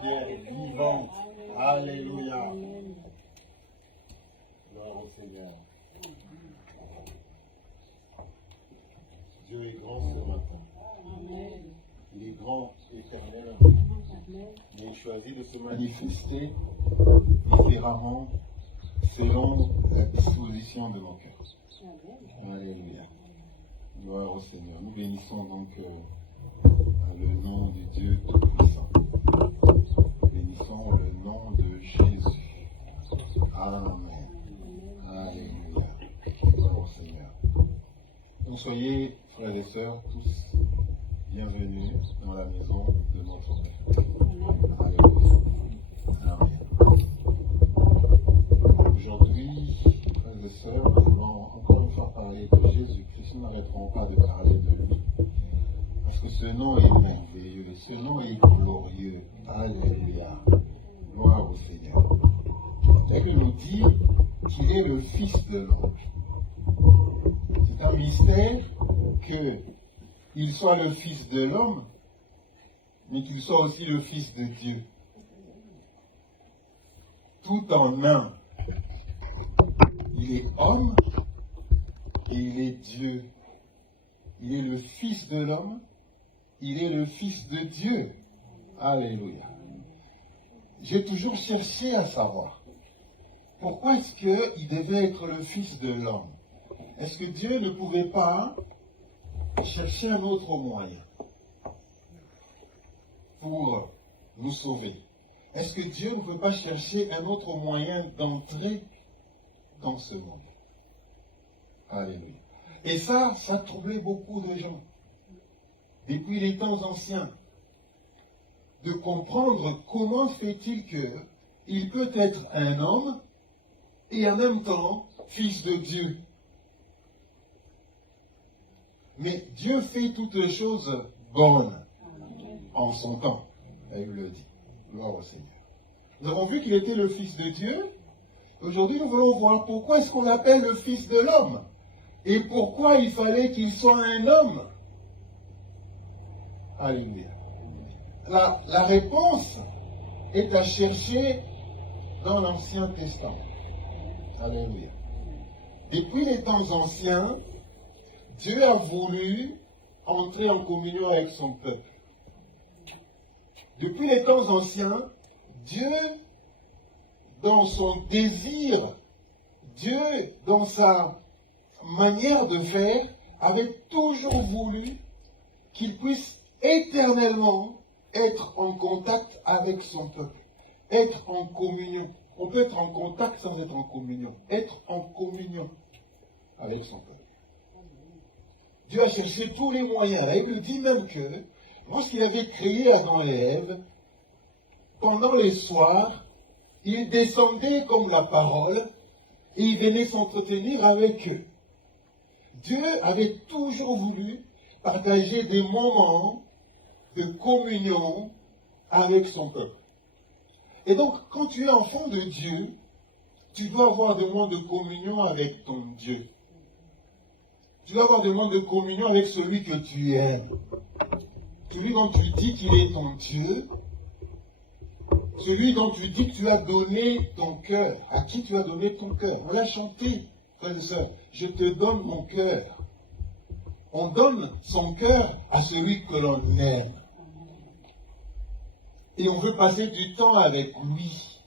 pierre vivante. Alléluia. Gloire au Seigneur. Dieu est grand ce matin. Il est grand, éternel. Il a choisi de se manifester différemment selon la disposition de nos cœurs. Alléluia. Gloire au Seigneur. Nous bénissons donc le nom du Dieu Tout-Puissant. Bénissons le nom de Jésus. Amen. Alléluia. Gloire au Seigneur. Donc soyez, frères et sœurs, tous bienvenus dans la maison de notre Père. Alléluia. Amen. Aujourd'hui, frères et sœurs, nous voulons encore une fois parler de Jésus-Christ. Nous n'arrêterons pas de parler de lui. Parce que ce nom est merveilleux, ce nom est glorieux. Alléluia. Gloire au Seigneur. La Bible nous dit qu'il est le Fils de l'homme. C'est un mystère qu'il soit le Fils de l'homme, mais qu'il soit aussi le Fils de Dieu. Tout en un. Il est homme et il est Dieu. Il est le Fils de l'homme, il est le Fils de Dieu. Alléluia. J'ai toujours cherché à savoir pourquoi est-ce qu'il devait être le Fils de l'homme. Est-ce que Dieu ne pouvait pas chercher un autre moyen pour nous sauver? Est-ce que Dieu ne peut pas chercher un autre moyen d'entrer dans ce monde? Alléluia. Et ça troublait beaucoup de gens, depuis les temps anciens, de comprendre comment fait-il qu'il peut être un homme et en même temps fils de Dieu. Mais Dieu fait toutes choses bonnes en son temps, elle le dit. Gloire au Seigneur. Nous avons vu qu'il était le Fils de Dieu. Aujourd'hui, nous voulons voir pourquoi est-ce qu'on l'appelle le Fils de l'homme. Et pourquoi il fallait qu'il soit un homme? Alléluia. La réponse est à chercher dans l'Ancien Testament. Alléluia. Depuis les temps anciens, Dieu a voulu entrer en communion avec son peuple. Depuis les temps anciens, Dieu, dans son désir, Dieu, dans sa manière de faire, avait toujours voulu qu'il puisse éternellement être en contact avec son peuple, être en communion. On peut être en contact sans être en communion, être en communion avec son peuple. Dieu a cherché tous les moyens. La Bible dit même que lorsqu'il avait créé Adam et Ève, pendant les soirs, il descendait comme la parole et il venait s'entretenir avec eux. Dieu avait toujours voulu partager des moments de communion avec son peuple. Et donc, quand tu es enfant de Dieu, tu dois avoir des moments de communion avec ton Dieu. Tu dois avoir des moments de communion avec celui que tu aimes. Celui dont tu dis qu'il est ton Dieu. Celui dont tu dis que tu as donné ton cœur. À qui tu as donné ton cœur? On l'a chanté, frères et sœurs. Je te donne mon cœur. On donne son cœur à celui que l'on aime. Et on veut passer du temps avec lui.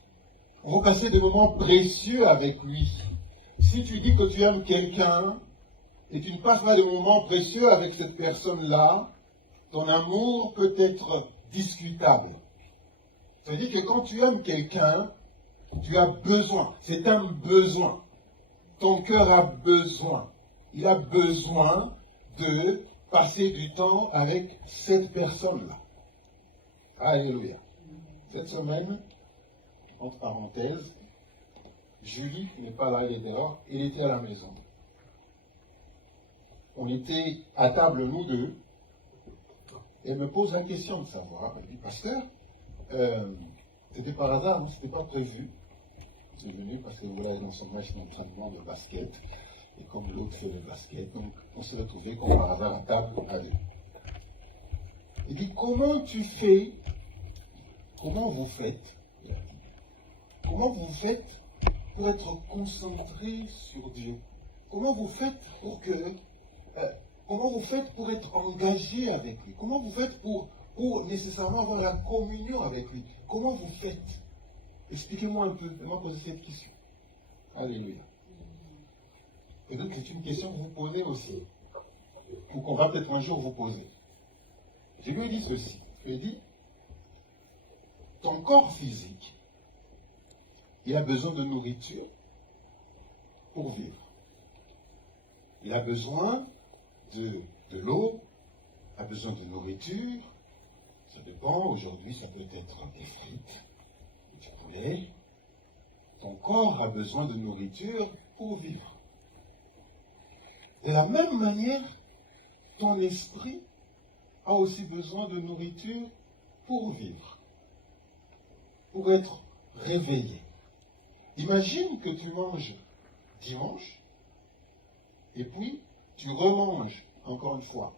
On veut passer des moments précieux avec lui. Si tu dis que tu aimes quelqu'un et tu ne passes pas de moments précieux avec cette personne-là, ton amour peut être discutable. Ça veut dire que quand tu aimes quelqu'un, tu as besoin. C'est un besoin. Ton cœur a besoin. Il a besoin de passer du temps avec cette personne-là. Alléluia. Cette semaine, entre parenthèses, Julie, qui n'est pas là, elle est dehors, elle était à la maison. On était à table, nous deux. Elle me pose la question de savoir. Elle dit, pasteur, c'était par hasard, hein, c'était pas prévu. C'est venu parce que voilà, dans son match d'entraînement de basket. Et comme l'autre fait le basket, donc on s'est retrouvés comme par hasard à table. Allez. Il dit, comment tu fais comment vous faites pour être concentré sur Dieu? Comment vous faites comment vous faites pour être engagé avec lui? Comment vous faites pour nécessairement avoir la communion avec lui? Comment vous faites? Expliquez-moi un peu. Faites-moi poser cette question. Alléluia. Peut-être que c'est une question que vous posez aussi, ou qu'on va peut-être un jour vous poser. Je lui ai dit ceci. Je lui ai dit, ton corps physique, il a besoin de nourriture pour vivre. Il a besoin de l'eau, a besoin de nourriture. Ça dépend, aujourd'hui ça peut être des frites, du poulet. Ton corps a besoin de nourriture pour vivre. De la même manière, ton esprit a aussi besoin de nourriture pour vivre, pour être réveillé. Imagine que tu manges dimanche, et puis tu remanges encore une fois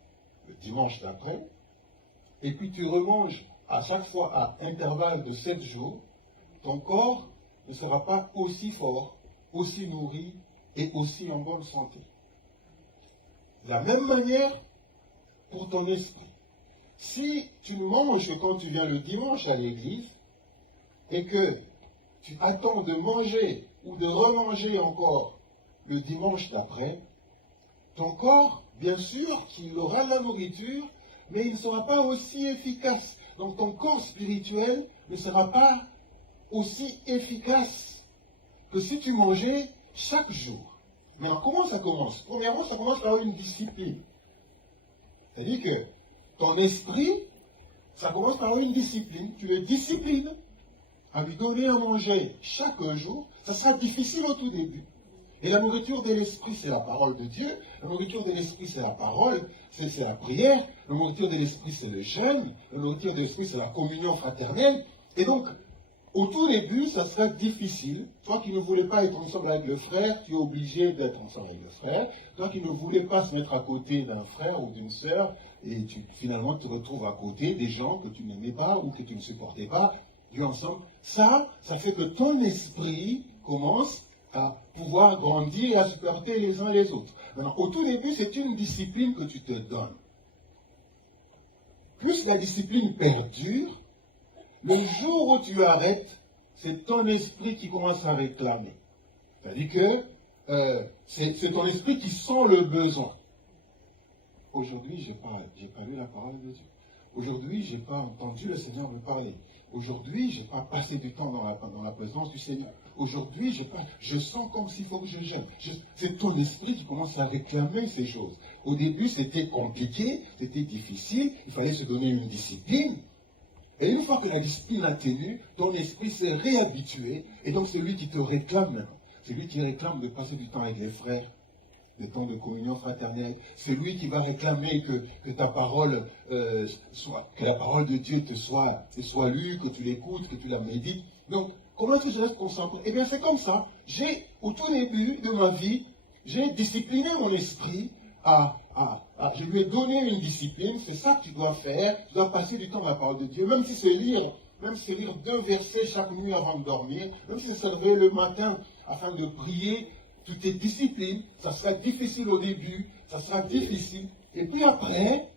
le dimanche d'après, et puis tu remanges à chaque fois à intervalle de 7 jours, ton corps ne sera pas aussi fort, aussi nourri et aussi en bonne santé. De la même manière pour ton esprit. Si tu ne manges que quand tu viens le dimanche à l'église, et que tu attends de manger ou de remanger encore le dimanche d'après, ton corps, bien sûr, qu'il aura de la nourriture, mais il ne sera pas aussi efficace. Donc ton corps spirituel ne sera pas aussi efficace que si tu mangeais chaque jour. Maintenant, comment ça commence? Premièrement, ça commence par une discipline. C'est-à-dire que ton esprit, ça commence par une discipline. Tu le disciplines à lui donner à manger chaque jour. Ça sera difficile au tout début. Et la nourriture de l'esprit, c'est la parole de Dieu. La nourriture de l'esprit, c'est la parole, c'est la prière. La nourriture de l'esprit, c'est le jeûne. La nourriture de l'esprit, c'est la communion fraternelle. Et donc, au tout début, ça sera difficile. Toi qui ne voulais pas être ensemble avec le frère, tu es obligé d'être ensemble avec le frère. Toi qui ne voulais pas se mettre à côté d'un frère ou d'une sœur, et finalement te retrouves à côté des gens que tu n'aimais pas ou que tu ne supportais pas, tu es ensemble. Ça fait que ton esprit commence à pouvoir grandir et à supporter les uns les autres. Maintenant, au tout début, c'est une discipline que tu te donnes. Plus la discipline perdure, le jour où tu arrêtes, c'est ton esprit qui commence à réclamer. C'est-à-dire que c'est ton esprit qui sent le besoin. Aujourd'hui, je n'ai pas lu la parole de Dieu. Aujourd'hui, je n'ai pas entendu le Seigneur me parler. Aujourd'hui, je n'ai pas passé du temps dans la présence du Seigneur. Aujourd'hui, je sens comme s'il faut que je gêne. C'est ton esprit qui commence à réclamer ces choses. Au début, c'était compliqué, c'était difficile, il fallait se donner une discipline. Et une fois que la discipline a tenu, ton esprit s'est réhabitué, et donc c'est lui qui te réclame maintenant. C'est lui qui réclame de passer du temps avec les frères, des temps de communion fraternelle. C'est lui qui va réclamer que ta parole que la parole de Dieu te soit lue, que tu l'écoutes, que tu la médites. Donc, comment est-ce que je reste concentré? Eh bien, c'est comme ça. Au tout début de ma vie, j'ai discipliné mon esprit je lui ai donné une discipline, c'est ça que tu dois faire, tu dois passer du temps à la parole de Dieu, même si c'est lire 2 versets chaque nuit avant de dormir, même si c'est se lever le matin afin de prier, toutes tes disciplines, ça sera difficile au début, ça sera difficile, et puis après,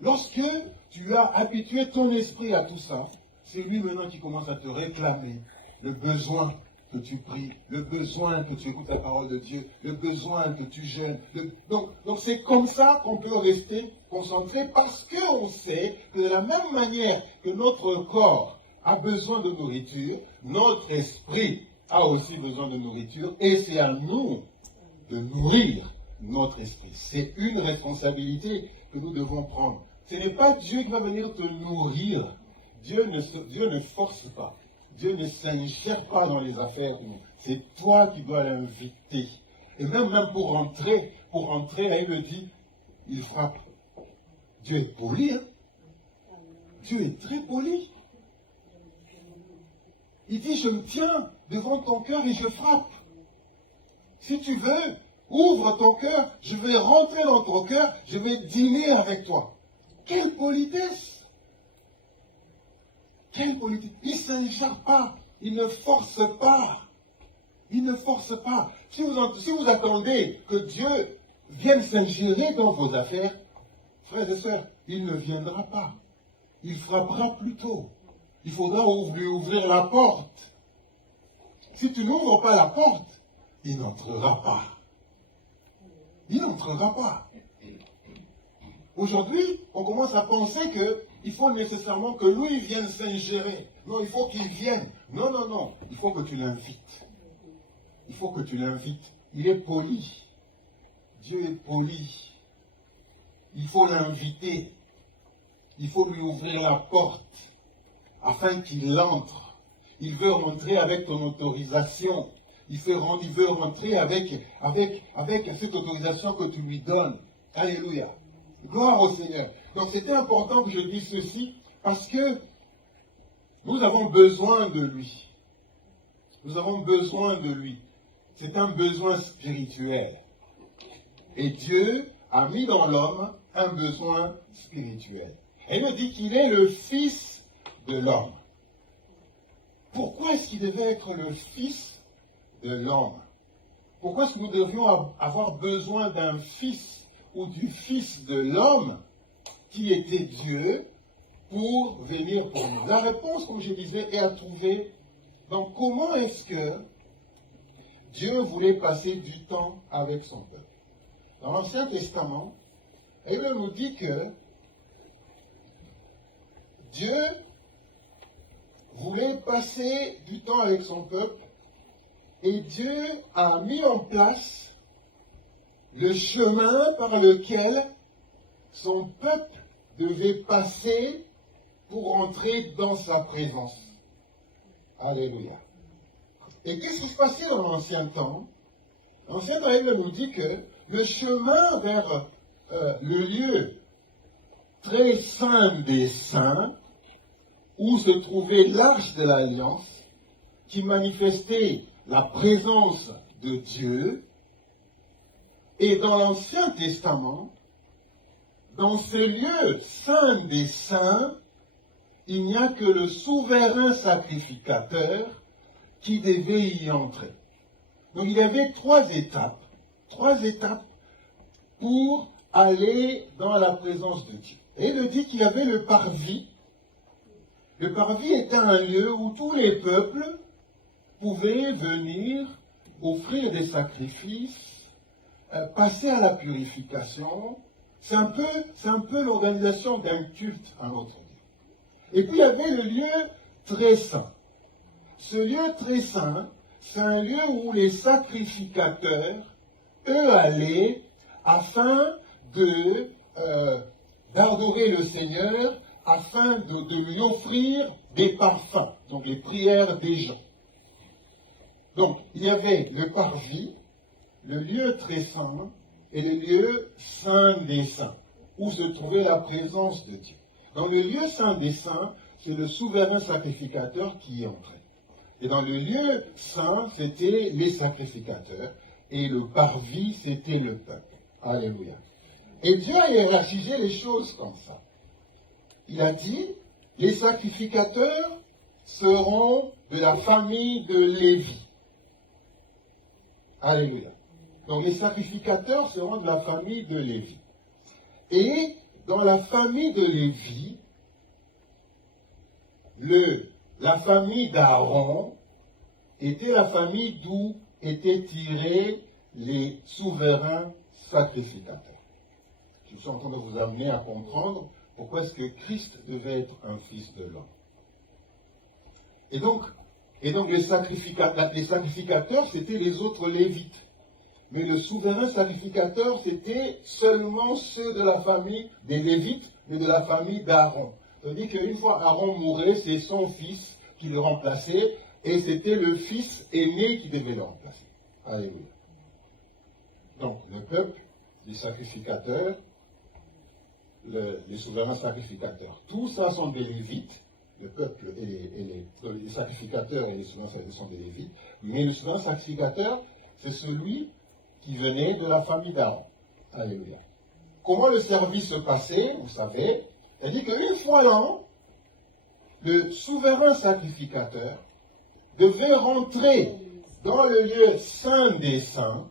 lorsque tu as habitué ton esprit à tout ça, c'est lui maintenant qui commence à te réclamer le besoin que tu pries, le besoin que tu écoutes la parole de Dieu, le besoin que tu jeûnes. Donc c'est comme ça qu'on peut rester concentré parce qu'on sait que de la même manière que notre corps a besoin de nourriture, notre esprit a aussi besoin de nourriture et c'est à nous de nourrir notre esprit. C'est une responsabilité que nous devons prendre. Ce n'est pas Dieu qui va venir te nourrir. Dieu ne force pas. Dieu ne s'ingère pas dans les affaires. C'est toi qui dois l'inviter. Et même pour rentrer, là, il me dit, il frappe. Dieu est poli, hein? Dieu est très poli. Il dit, je me tiens devant ton cœur et je frappe. Si tu veux, ouvre ton cœur, je vais rentrer dans ton cœur, je vais dîner avec toi. Quelle politesse! Quelle politique? Il ne s'ingère pas. Il ne force pas. Il ne force pas. Si vous attendez que Dieu vienne s'ingérer dans vos affaires, frères et sœurs, il ne viendra pas. Il frappera plutôt. Il faudra lui ouvrir la porte. Si tu n'ouvres pas la porte, il n'entrera pas. Il n'entrera pas. Aujourd'hui, on commence à penser qu'il faut nécessairement que lui vienne s'ingérer. Non, il faut qu'il vienne. Non, non, non. Il faut que tu l'invites. Il faut que tu l'invites. Il est poli. Dieu est poli. Il faut l'inviter. Il faut lui ouvrir la porte afin qu'il entre. Il veut rentrer avec ton autorisation. Il veut rentrer avec cette autorisation que tu lui donnes. Alléluia. Gloire au Seigneur. Donc c'était important que je dise ceci parce que nous avons besoin de lui. Nous avons besoin de lui. C'est un besoin spirituel. Et Dieu a mis dans l'homme un besoin spirituel. Et il nous dit qu'il est le Fils de l'homme. Pourquoi est-ce qu'il devait être le Fils de l'homme? Pourquoi est-ce que nous devions avoir besoin d'un Fils ou du Fils de l'homme qui était Dieu pour venir pour nous? La réponse, comme je disais, est à trouver dans comment est-ce que Dieu voulait passer du temps avec son peuple. Dans l'Ancien Testament, il nous dit que Dieu voulait passer du temps avec son peuple et Dieu a mis en place le chemin par lequel son peuple devait passer pour entrer dans sa présence. Alléluia. Et qu'est-ce qui se passait dans l'ancien temps? L'ancien temps, il nous dit que le chemin vers le lieu très saint des saints, où se trouvait l'arche de l'alliance, qui manifestait la présence de Dieu, et dans l'Ancien Testament, dans ce lieu saint des saints, il n'y a que le souverain sacrificateur qui devait y entrer. Donc il y avait trois étapes pour aller dans la présence de Dieu. Et il dit qu'il y avait le parvis. Le parvis était un lieu où tous les peuples pouvaient venir offrir des sacrifices, passer à la purification. C'est un peu l'organisation d'un culte à notre Dieu. Et puis il y avait le lieu très saint. Ce lieu très saint, c'est un lieu où les sacrificateurs, eux, allaient afin d'adorer le Seigneur, afin de lui offrir des parfums, donc les prières des gens. Donc, il y avait le parvis, le lieu très saint, et le lieu saint des saints, où se trouvait la présence de Dieu. Dans le lieu saint des saints, c'est le souverain sacrificateur qui y entrait. Et dans le lieu saint, c'était les sacrificateurs, et le parvis, c'était le peuple. Alléluia. Et Dieu a hiérarchisé les choses comme ça. Il a dit, les sacrificateurs seront de la famille de Lévi. Alléluia. Donc les sacrificateurs seront de la famille de Lévi. Et dans la famille de Lévi, la famille d'Aaron était la famille d'où étaient tirés les souverains sacrificateurs. Je suis en train de vous amener à comprendre pourquoi est-ce que Christ devait être un fils de l'homme. Et donc les sacrificateurs, c'était les autres Lévites. Mais le souverain sacrificateur, c'était seulement ceux de la famille des Lévites, mais de la famille d'Aaron. C'est-à-dire qu'une fois Aaron mourait, c'est son fils qui le remplaçait, et c'était le fils aîné qui devait le remplacer. Alléluia. Donc, le peuple, les sacrificateurs, les souverains sacrificateurs, tout ça sont des Lévites. Le peuple et les sacrificateurs et les souverains sacrificateurs sont des Lévites. Mais le souverain sacrificateur, c'est celui qui venait de la famille d'Aaron. Alléluia. Comment le service se passait, vous savez, c'est-à-dire qu'une fois l'an, le souverain sacrificateur devait rentrer dans le lieu saint des saints.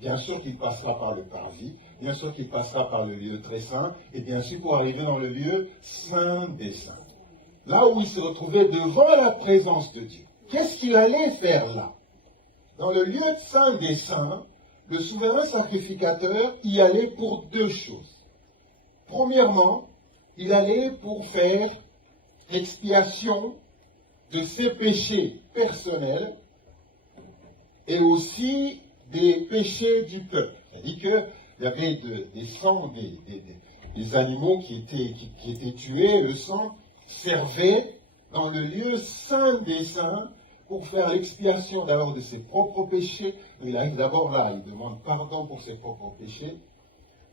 Bien sûr qu'il passera par le parvis, bien sûr qu'il passera par le lieu très saint, et bien sûr pour arriver dans le lieu saint des saints. Là où il se retrouvait devant la présence de Dieu. Qu'est-ce qu'il allait faire là? Dans le lieu saint des saints, le souverain sacrificateur y allait pour deux choses. Premièrement, il allait pour faire l'expiation de ses péchés personnels et aussi des péchés du peuple. C'est-à-dire qu'il y avait des sangs des animaux qui étaient tués, le sang servait dans le lieu saint des saints pour faire l'expiation d'abord de ses propres péchés. Il arrive d'abord là, il demande pardon pour ses propres péchés,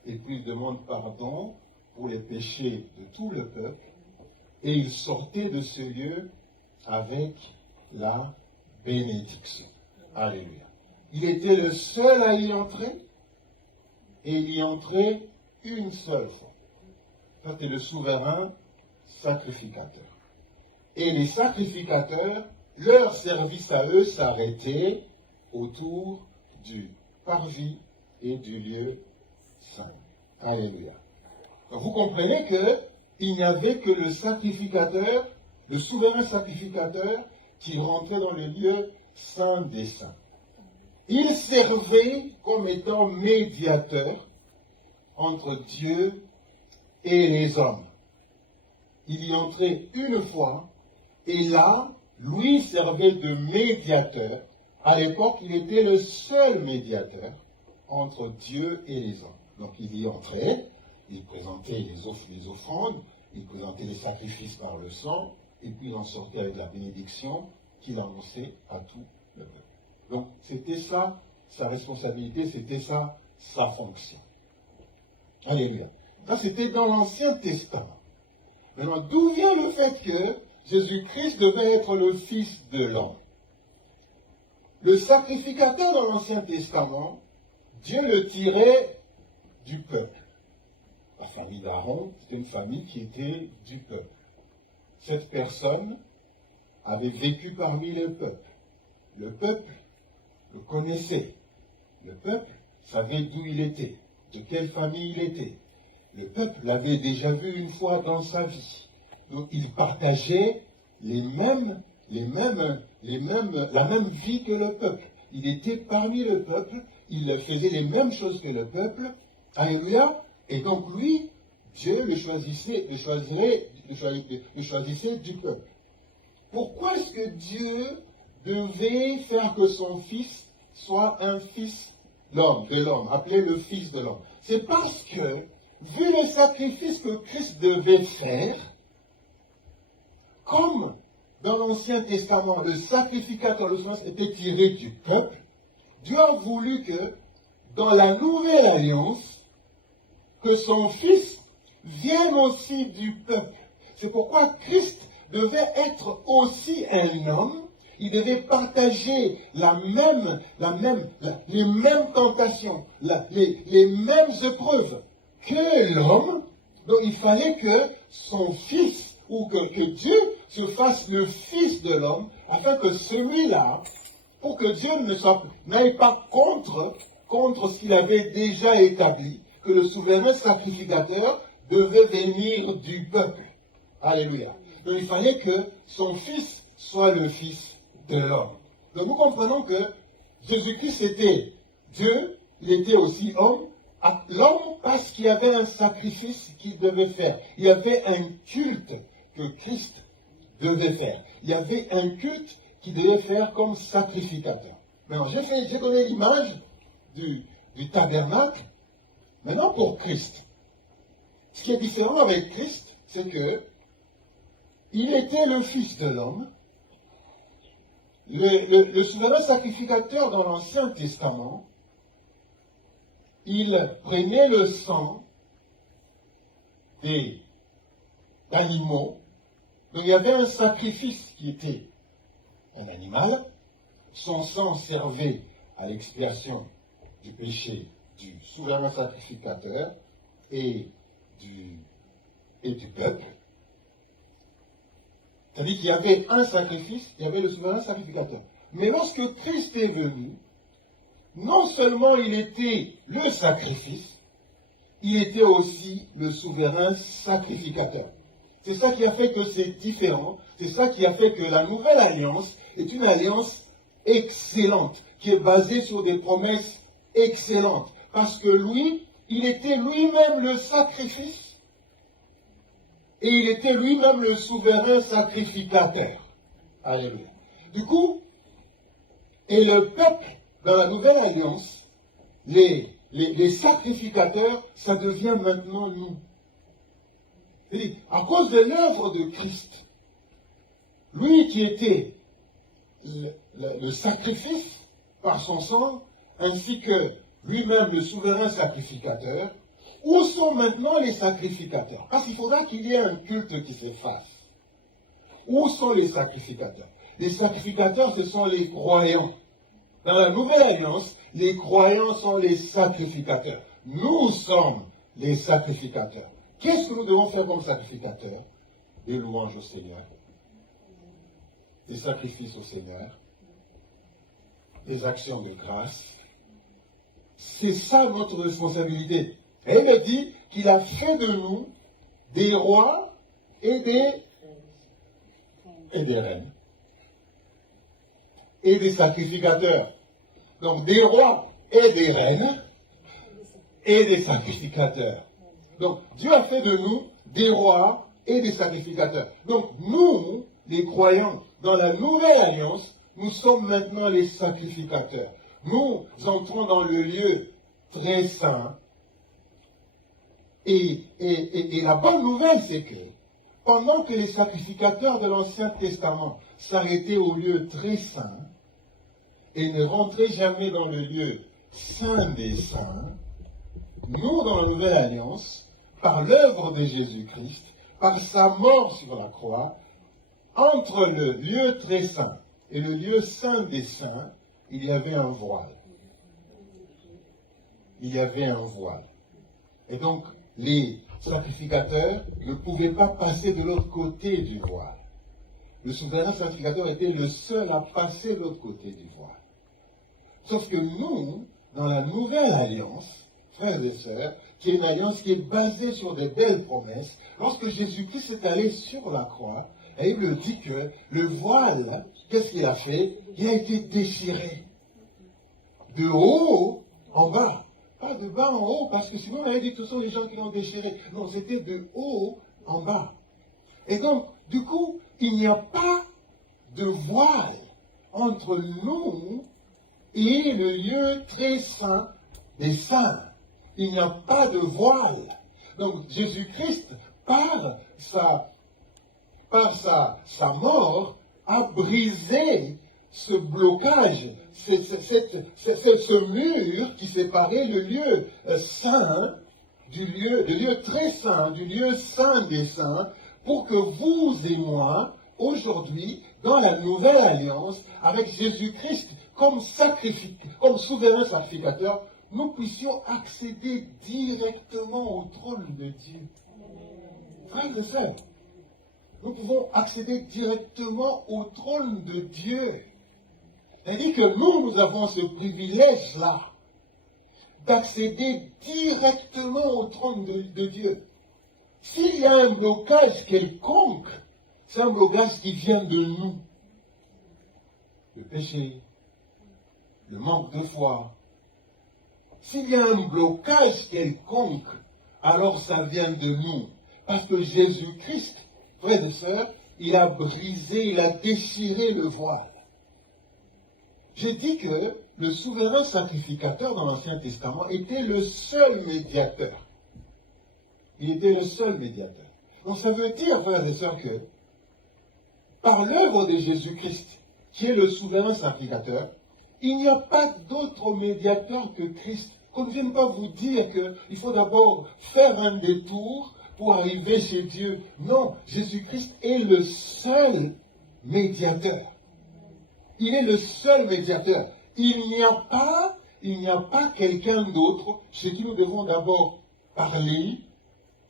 et puis il demande pardon pour les péchés de tout le peuple, et il sortait de ce lieu avec la bénédiction. Alléluia. Il était le seul à y entrer, et il y entrait une seule fois. C'était le souverain sacrificateur. Et les sacrificateurs, leur service à eux s'arrêtait autour du parvis et du lieu saint. Alléluia. Donc vous comprenez qu'il n'y avait que le sacrificateur, le souverain sacrificateur, qui rentrait dans le lieu saint des saints. Il servait comme étant médiateur entre Dieu et les hommes. Il y entrait une fois, et là, lui servait de médiateur. À l'époque, il était le seul médiateur entre Dieu et les hommes. Donc il y entrait, il présentait les offrandes, il présentait les sacrifices par le sang, et puis il en sortait avec la bénédiction qu'il annonçait à tout le peuple. Donc c'était ça, sa responsabilité, c'était ça, sa fonction. Alléluia. Ça c'était dans l'Ancien Testament. Maintenant, d'où vient le fait que Jésus-Christ devait être le Fils de l'homme? Le sacrificateur dans l'Ancien Testament, Dieu le tirait du peuple. La famille d'Aaron, c'était une famille qui était du peuple. Cette personne avait vécu parmi le peuple. Le peuple le connaissait. Le peuple savait d'où il était, de quelle famille il était. Le peuple l'avait déjà vu une fois dans sa vie. Donc il partageait la même vie que le peuple. Il était parmi le peuple, il faisait les mêmes choses que le peuple. Alléluia. Et donc lui, Dieu le choisissait du peuple. Pourquoi est-ce que Dieu devait faire que son fils soit un fils de l'homme, appelé le fils de l'homme? C'est parce que, vu le sacrifice que Christ devait faire, comme dans l'Ancien Testament, le sacrificateur, le sens était tiré du peuple, Dieu a voulu que, dans la nouvelle alliance, que son fils vienne aussi du peuple. C'est pourquoi Christ devait être aussi un homme. Il devait partager les mêmes tentations, les mêmes épreuves que l'homme. Donc il fallait que son fils, ou que Dieu se fasse le fils de l'homme, afin que celui-là, pour que Dieu n'aille pas contre ce qu'il avait déjà établi, que le souverain sacrificateur devait venir du peuple. Alléluia. Donc il fallait que son fils soit le fils de l'homme. Donc nous comprenons que Jésus-Christ était Dieu, il était aussi homme. L'homme parce qu'il y avait un sacrifice qu'il devait faire. Il y avait un culte que Christ devait faire. Il y avait un culte qu'il devait faire comme sacrificateur. Maintenant, j'ai donné l'image du tabernacle. Maintenant, pour Christ, ce qui est différent avec Christ, c'est que il était le Fils de l'homme. Le souverain sacrificateur dans l'Ancien Testament, il prenait le sang des animaux. Donc il y avait un sacrifice qui était un animal. Son sang servait à l'expiation du péché du souverain sacrificateur et du peuple. C'est-à-dire qu'il y avait un sacrifice, il y avait le souverain sacrificateur. Mais lorsque Christ est venu, non seulement il était le sacrifice, il était aussi le souverain sacrificateur. C'est ça qui a fait que c'est différent. C'est ça qui a fait que la nouvelle alliance est une alliance excellente, qui est basée sur des promesses excellentes. Parce que lui, il était lui-même le sacrifice et il était lui-même le souverain sacrificateur. Alléluia. Du coup, et le peuple, dans la nouvelle alliance, les sacrificateurs, ça devient maintenant nous. C'est-à-dire, à cause de l'œuvre de Christ, lui qui était le sacrifice par son sang, ainsi que lui-même le souverain sacrificateur, où sont maintenant les sacrificateurs? Parce qu'il faudra qu'il y ait un culte qui s'efface. Où sont les sacrificateurs? Les sacrificateurs, ce sont les croyants. Dans la nouvelle alliance, les croyants sont les sacrificateurs. Nous sommes les sacrificateurs. Qu'est-ce que nous devons faire comme sacrificateurs? Des louanges au Seigneur, des sacrifices au Seigneur, des actions de grâce. C'est ça notre responsabilité. Et il me dit qu'il a fait de nous des rois et des reines. Et des sacrificateurs. Donc des rois et des reines et des sacrificateurs. Donc Dieu a fait de nous des rois et des sacrificateurs. Donc nous, les croyants, dans la nouvelle alliance, nous sommes maintenant les sacrificateurs. Nous entrons dans le lieu très saint. Et la bonne nouvelle, c'est que pendant que les sacrificateurs de l'Ancien Testament s'arrêtaient au lieu très saint et ne rentraient jamais dans le lieu saint des saints, nous, dans la Nouvelle Alliance, par l'œuvre de Jésus-Christ, par sa mort sur la croix, entre le lieu très saint et le lieu saint des saints, il y avait un voile. Il y avait un voile. Et donc, les sacrificateurs ne pouvaient pas passer de l'autre côté du voile. Le souverain sacrificateur était le seul à passer de l'autre côté du voile. Sauf que nous, dans la nouvelle alliance, frères et sœurs, qui est une alliance qui est basée sur des belles promesses, lorsque Jésus-Christ est allé sur la croix, et il me dit que le voile, qu'est-ce qu'il a fait? Il a été déchiré. De haut en bas. Pas de bas en haut, parce que sinon on avait dit que ce sont les gens qui l'ont déchiré. Non, c'était de haut en bas. Et donc, du coup, il n'y a pas de voile entre nous et le lieu très saint des saints. Il n'y a pas de voile. Donc, Jésus-Christ, par sa mort, a brisé ce blocage, ce mur qui séparait le lieu saint le lieu très saint, du lieu saint des saints, pour que vous et moi, aujourd'hui, dans la nouvelle alliance, avec Jésus-Christ comme souverain sacrificateur, nous puissions accéder directement au trône de Dieu. Frères et sœurs, nous pouvons accéder directement au trône de Dieu. C'est-à-dire que nous avons ce privilège-là d'accéder directement au trône de Dieu. S'il y a un blocage quelconque, c'est un blocage qui vient de nous. Le péché, le manque de foi. S'il y a un blocage quelconque, alors ça vient de nous. Parce que Jésus-Christ, frères et sœurs, il a brisé, il a déchiré le voile. J'ai dit que le souverain sacrificateur dans l'Ancien Testament était le seul médiateur. Il était le seul médiateur. Donc ça veut dire, frères et sœurs, que par l'œuvre de Jésus-Christ, qui est le souverain sacrificateur, il n'y a pas d'autre médiateur que Christ. Qu'on ne vienne pas vous dire qu'il faut d'abord faire un détour pour arriver chez Dieu. Non, Jésus-Christ est le seul médiateur. Il est le seul médiateur. Il n'y a pas quelqu'un d'autre chez qui nous devons d'abord parler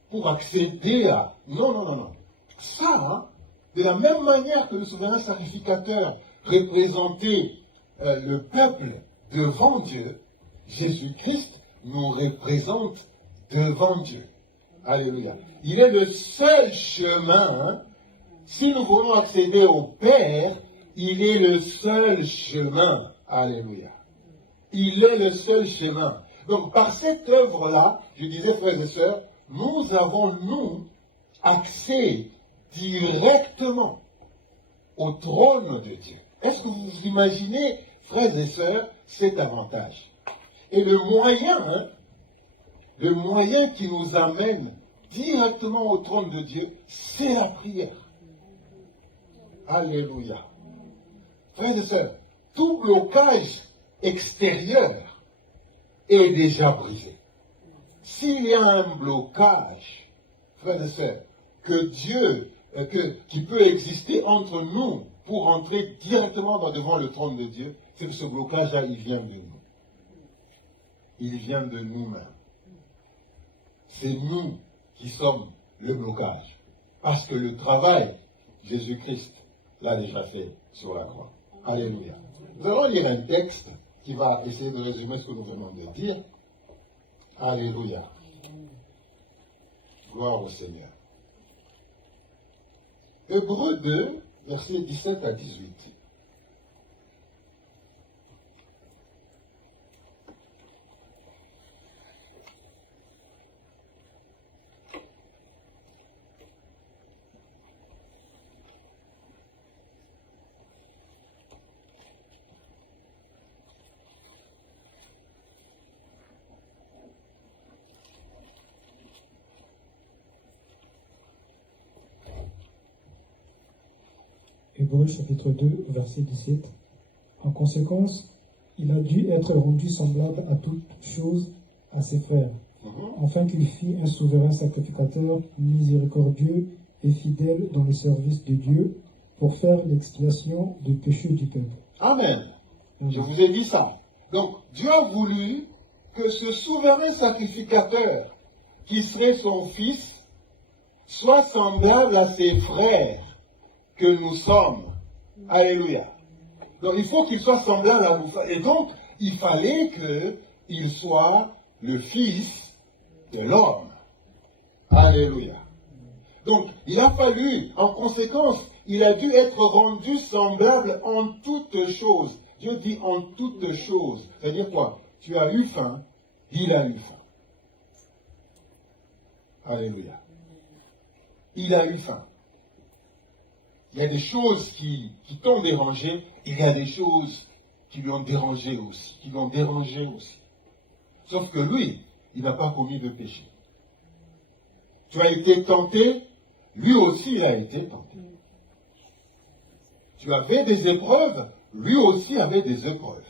pour accéder à... Non. Ça, De la même manière que le souverain sacrificateur représentait le peuple devant Dieu, Jésus-Christ nous représente devant Dieu. Alléluia. Il est le seul chemin. Hein. Si nous voulons accéder au Père, il est le seul chemin. Alléluia. Il est le seul chemin. Donc, par cette œuvre-là, je disais, frères et sœurs, nous avons, nous, accès directement au trône de Dieu. Est-ce que vous imaginez, frères et sœurs, cet avantage? Et le moyen qui nous amène directement au trône de Dieu, c'est la prière. Alléluia. Frères et sœurs, tout blocage extérieur est déjà brisé. S'il y a un blocage, frères et sœurs, que Dieu, qui peut exister entre nous pour entrer directement devant le trône de Dieu, c'est que ce blocage-là, il vient de nous. Il vient de nous-mêmes. C'est nous qui sommes le blocage. Parce que le travail, Jésus-Christ l'a déjà fait sur la croix. Alléluia. Nous allons lire un texte qui va essayer de résumer ce que nous venons de dire. Alléluia. Gloire au Seigneur. Hébreux 2, versets 17 à 18. Hébreux chapitre 2, verset 17. En conséquence, il a dû être rendu semblable à toutes choses à ses frères, afin qu'il fît un souverain sacrificateur miséricordieux et fidèle dans le service de Dieu pour faire l'expiation des péchés du peuple. Amen. Je vous ai dit ça. Donc, Dieu a voulu que ce souverain sacrificateur, qui serait son fils, soit semblable à ses frères que nous sommes. Alléluia. Donc, il faut qu'il soit semblable à nous. Et donc, il fallait qu'il soit le fils de l'homme. Alléluia. Donc, il a fallu, en conséquence, il a dû être rendu semblable en toutes choses. Dieu dit en toutes choses. C'est-à-dire quoi? Tu as eu faim, il a eu faim. Alléluia. Il a eu faim. Il y a des choses qui t'ont dérangé, il y a des choses qui lui ont dérangé aussi, qui l'ont dérangé aussi. Sauf que lui, il n'a pas commis de péché. Tu as été tenté, lui aussi il a été tenté. Tu avais des épreuves, lui aussi avait des épreuves.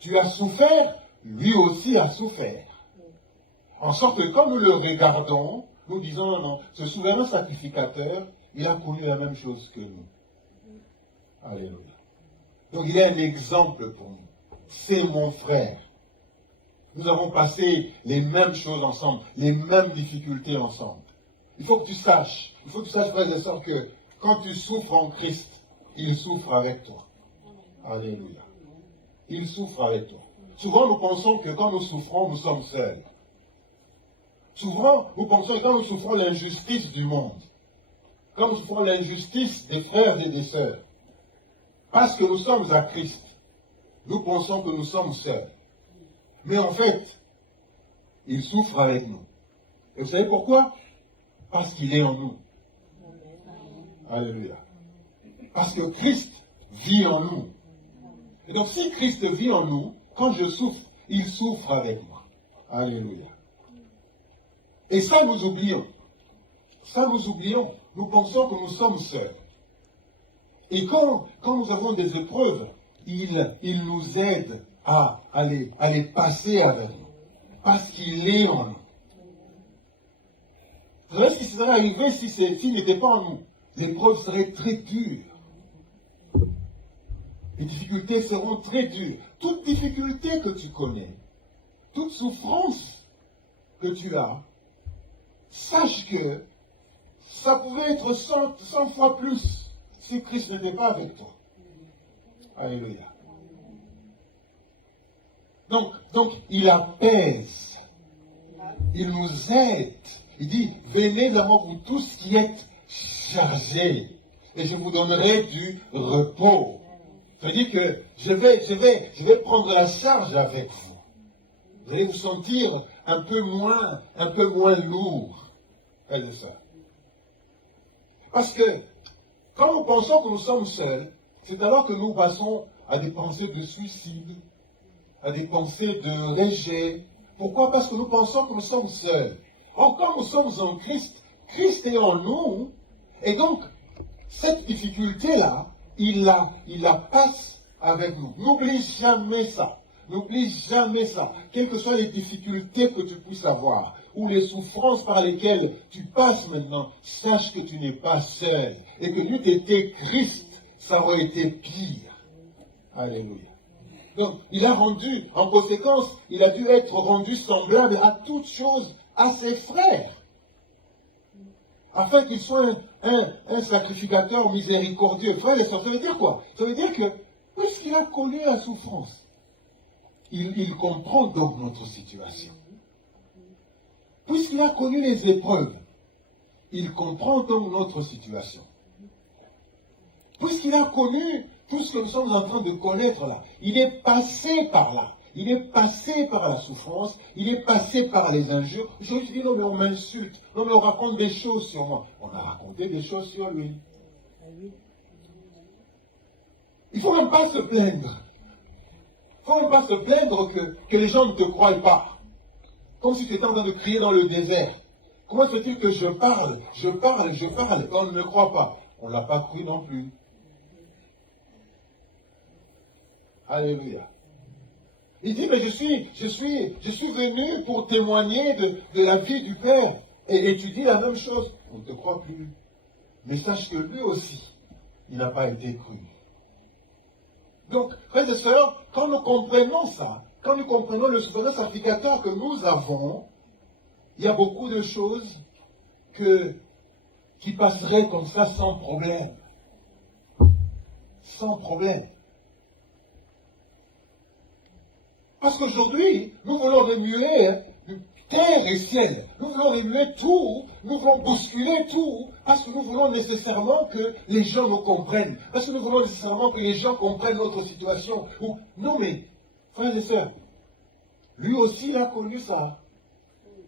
Tu as souffert, lui aussi a souffert. En sorte que quand nous le regardons, nous disons non, non, ce souverain sacrificateur, il a connu la même chose que nous. Alléluia. Donc il est un exemple pour nous. C'est mon frère. Nous avons passé les mêmes choses ensemble, les mêmes difficultés ensemble. Il faut que tu saches, frères et sœurs, que quand tu souffres en Christ, il souffre avec toi. Alléluia. Il souffre avec toi. Souvent nous pensons que quand nous souffrons, nous sommes seuls. Souvent, nous pensons que quand nous souffrons l'injustice du monde, quand nous souffrons l'injustice des frères et des sœurs, parce que nous sommes à Christ, nous pensons que nous sommes seuls. Mais en fait, il souffre avec nous. Et vous savez pourquoi? Parce qu'il est en nous. Alléluia. Parce que Christ vit en nous. Et donc si Christ vit en nous, quand je souffre, il souffre avec moi. Alléluia. Et ça, nous oublions. Ça, nous oublions. Nous pensons que nous sommes seuls. Et quand nous avons des épreuves, il nous aide à les passer avec nous. Parce qu'il est en nous. Vous savez ce qui serait arrivé s'il n'était pas en nous? L'épreuve serait très dure. Les difficultés seront très dures. Toute difficulté que tu connais, toute souffrance que tu as, sache ça pouvait être 100 fois plus si Christ n'était pas avec toi. Alléluia. Donc, il apaise. Il nous aide. Il dit, venez vers moi vous tous qui êtes chargés, et je vous donnerai du repos. Ça veut dire que je vais prendre la charge avec vous. Vous allez vous sentir un peu moins lourd. Elle est ça. Parce que quand nous pensons que nous sommes seuls, c'est alors que nous passons à des pensées de suicide, à des pensées de rejet. Pourquoi? Parce que nous pensons que nous sommes seuls. Or, quand nous sommes en Christ, Christ est en nous, et donc, cette difficulté-là, il la passe avec nous. N'oublie jamais ça. N'oublie jamais ça. Quelles que soient les difficultés que tu puisses avoir, ou les souffrances par lesquelles tu passes maintenant, sache que tu n'es pas seul. Et que n'eût été Christ, ça aurait été pire. Alléluia. Donc, il a rendu, en conséquence, il a dû être rendu semblable à toutes choses à ses frères, afin qu'il soit un sacrificateur miséricordieux. Frères et sœurs, ça veut dire quoi? Ça veut dire que, puisqu'il a connu la souffrance, il comprend donc notre situation. Puisqu'il a connu les épreuves, il comprend donc notre situation. Puisqu'il a connu tout ce que nous sommes en train de connaître là, il est passé par là. Il est passé par la souffrance, il est passé par les injures. Je lui dis, non mais on m'insulte, non mais on raconte des choses sur moi. On a raconté des choses sur lui. Il ne faut même pas se plaindre. Il ne faut même pas se plaindre que les gens ne te croient pas. Comme si tu étais en train de crier dans le désert. Comment se fait-il que je parle, et on ne me croit pas? On ne l'a pas cru non plus. Alléluia. Il dit, mais je suis venu pour témoigner de la vie du Père. Et tu dis la même chose. On ne te croit plus. Mais sache que lui aussi, il n'a pas été cru. Donc, frères et sœurs, quand nous comprenons ça, quand nous comprenons le souverain sacrificateur que nous avons, il y a beaucoup de choses qui passeraient comme ça sans problème. Sans problème. Parce qu'aujourd'hui, nous voulons remuer terre et ciel. Nous voulons remuer tout. Nous voulons bousculer tout. Parce que nous voulons nécessairement que les gens nous comprennent. Parce que nous voulons nécessairement que les gens comprennent notre situation. Non mais, frères et sœurs, lui aussi il a connu ça.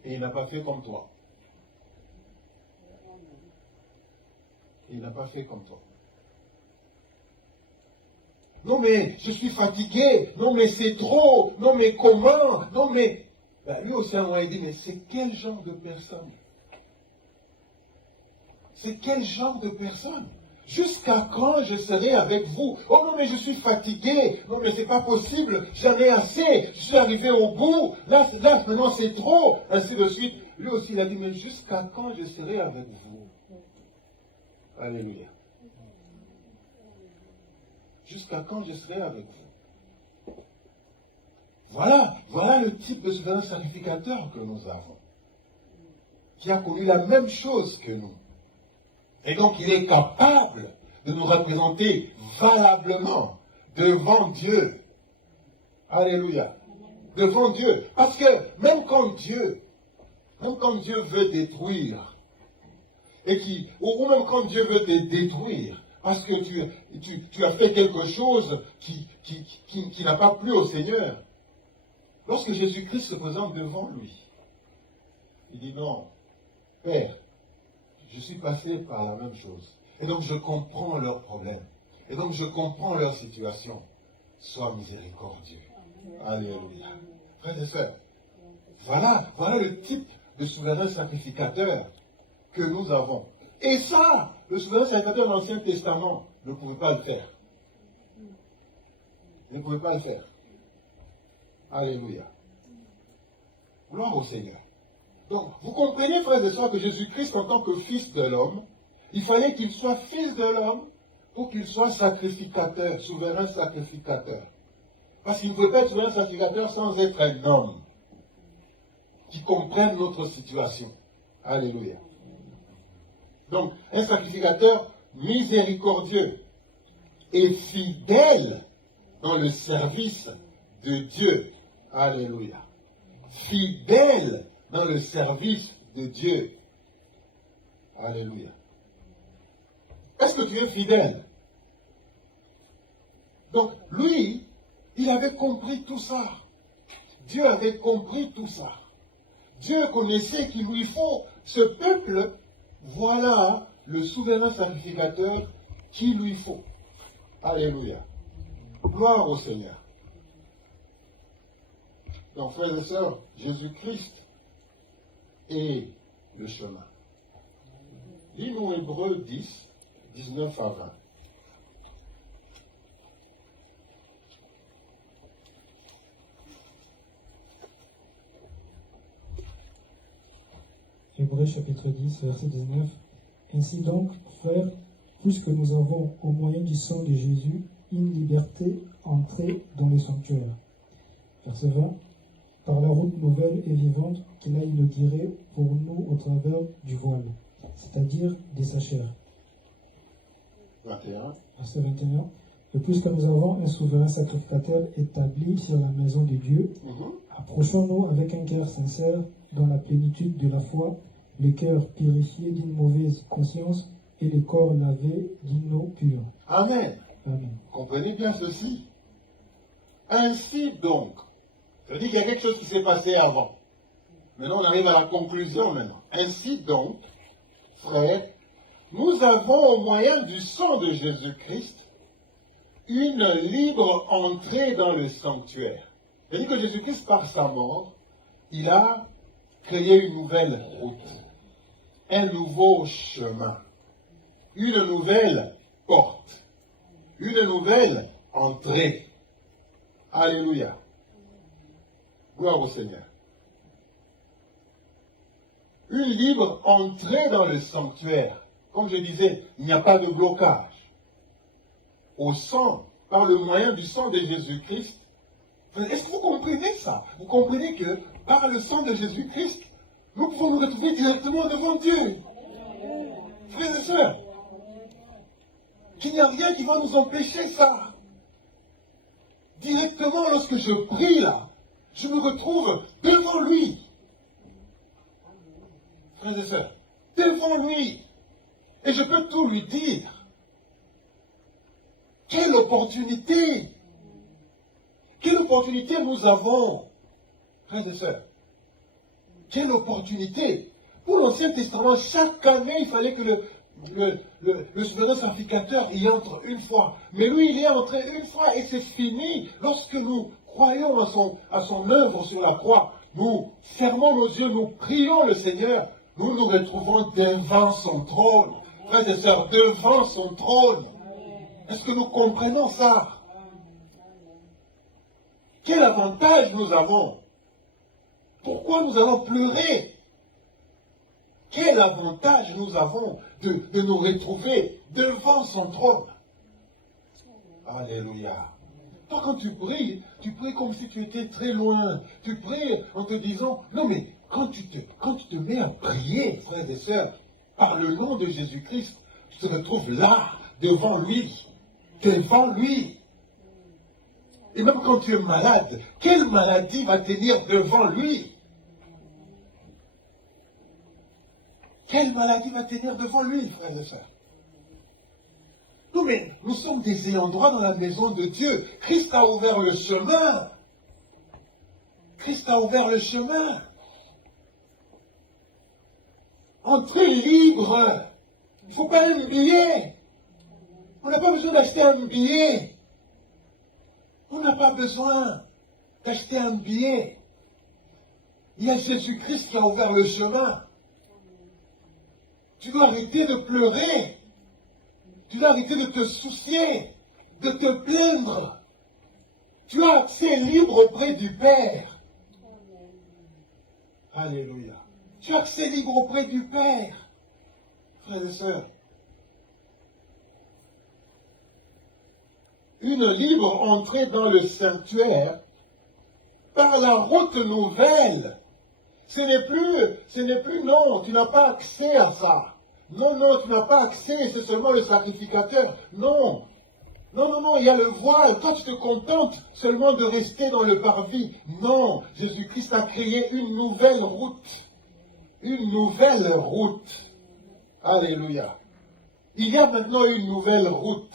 Et il n'a pas fait comme toi. Il n'a pas fait comme toi. Non mais je suis fatigué, non mais c'est trop, non mais comment, non mais... Ben, lui aussi on a dit, mais c'est quel genre de personne? C'est quel genre de personne? Jusqu'à quand je serai avec vous? Oh non mais je suis fatigué, non mais c'est pas possible, j'en ai assez, je suis arrivé au bout, là maintenant c'est trop, ainsi de suite. Lui aussi il a dit, mais jusqu'à quand je serai avec vous? Alléluia. Jusqu'à quand je serai avec vous? Voilà le type de souverain sacrificateur que nous avons, qui a connu la même chose que nous. Et donc il est capable de nous représenter valablement devant Dieu. Alléluia. Devant Dieu. Parce que même quand Dieu veut détruire, ou même quand Dieu veut te détruire, parce que tu as fait quelque chose qui n'a pas plu au Seigneur. Lorsque Jésus-Christ se présente devant lui, il dit non, Père, je suis passé par la même chose. Et donc je comprends leurs problèmes. Et donc je comprends leur situation. Sois miséricordieux. Alléluia. Frères et sœurs, voilà le type de souverain sacrificateur que nous avons. Et ça, le souverain sacrificateur de l'Ancien Testament ne pouvait pas le faire. Il ne pouvait pas le faire. Alléluia. Gloire au Seigneur. Donc, vous comprenez, frères et sœurs, que Jésus-Christ, en tant que fils de l'homme, il fallait qu'il soit fils de l'homme pour qu'il soit sacrificateur, souverain sacrificateur. Parce qu'il ne peut pas être souverain sacrificateur sans être un homme qui comprenne notre situation. Alléluia. Donc, un sacrificateur miséricordieux et fidèle dans le service de Dieu. Alléluia. Fidèle dans le service de Dieu. Alléluia. Est-ce que tu es fidèle? Donc, lui, il avait compris tout ça. Dieu avait compris tout ça. Dieu connaissait qu'il lui faut ce peuple. Voilà le souverain sacrificateur qu'il lui faut. Alléluia. Gloire au Seigneur. Donc, frères et sœurs, Jésus-Christ est le chemin. Lis-nous Hébreux 10, 19 à 20. Hébreux chapitre 10, verset 19. Ainsi donc, frères, puisque nous avons, au moyen du sang de Jésus, une liberté entrée dans le sanctuaire. Verset 20. Par la route nouvelle et vivante qu'il a inaugurée pour nous au travers du voile, c'est-à-dire de sa chair. 21. Verset 21. Et puisque nous avons un souverain sacrificateur établi sur la maison de Dieu, approchons-nous avec un cœur sincère dans la plénitude de la foi, le cœur purifié d'une mauvaise conscience et le corps lavé d'une eau pure. Amen. Amen. Comprenez bien ceci. Ainsi donc, ça veut dire qu'il y a quelque chose qui s'est passé avant. Maintenant, on arrive à la conclusion maintenant. Ainsi donc, frères, nous avons au moyen du sang de Jésus-Christ une libre entrée dans le sanctuaire. C'est-à-dire que Jésus-Christ, par sa mort, il a créé une nouvelle route, un nouveau chemin, une nouvelle porte, une nouvelle entrée. Alléluia. Gloire au Seigneur. Une libre entrée dans le sanctuaire. Comme je disais, il n'y a pas de blocage. Au sang, par le moyen du sang de Jésus-Christ. Est-ce que vous comprenez ça? Vous comprenez que par le sang de Jésus-Christ, nous pouvons nous retrouver directement devant Dieu. Frères et sœurs, qu'il n'y a rien qui va nous empêcher ça. Directement, lorsque je prie là, je me retrouve devant lui. Frères et sœurs, devant lui. Et je peux tout lui dire. Quelle opportunité! Quelle opportunité nous avons, frères et sœurs. Quelle opportunité! Pour l'Ancien Testament, chaque année, il fallait que le souverain sacrificateur y entre une fois. Mais lui, il y est entré une fois et c'est fini. Lorsque nous croyons à son œuvre sur la croix, nous fermons nos yeux, nous prions le Seigneur, nous nous retrouvons devant son trône. Frères et sœurs, devant son trône. Est-ce que nous comprenons ça? Quel avantage nous avons? Pourquoi nous allons pleurer? Quel avantage nous avons de nous retrouver devant son trône? Alléluia. Toi, quand tu pries comme si tu étais très loin. Tu pries en te disant, non mais quand tu te mets à prier, frères et sœurs, par le nom de Jésus-Christ, tu te retrouves là, devant lui. Devant lui. Et même quand tu es malade, quelle maladie va tenir devant lui? Quelle maladie va tenir devant lui, frères et sœurs? Nous, mais nous sommes des ayants droit dans la maison de Dieu. Christ a ouvert le chemin. Christ a ouvert le chemin. Entrez libre. Il ne faut pas un billet. On n'a pas besoin d'acheter un billet. On n'a pas besoin d'acheter un billet. Il y a Jésus-Christ qui a ouvert le chemin. Tu dois arrêter de pleurer. Tu dois arrêter de te soucier, de te plaindre. Tu as accès libre auprès du Père. Alléluia. Tu as accès libre auprès du Père. Frères et sœurs, une libre entrée dans le sanctuaire par la route nouvelle. Ce n'est plus, non, tu n'as pas accès à ça. Non, non, tu n'as pas accès, c'est seulement le sacrificateur. Non. Non, non, non, il y a le voile. Toi, tu te contentes seulement de rester dans le parvis. Non, Jésus-Christ a créé une nouvelle route. Une nouvelle route. Alléluia. Il y a maintenant une nouvelle route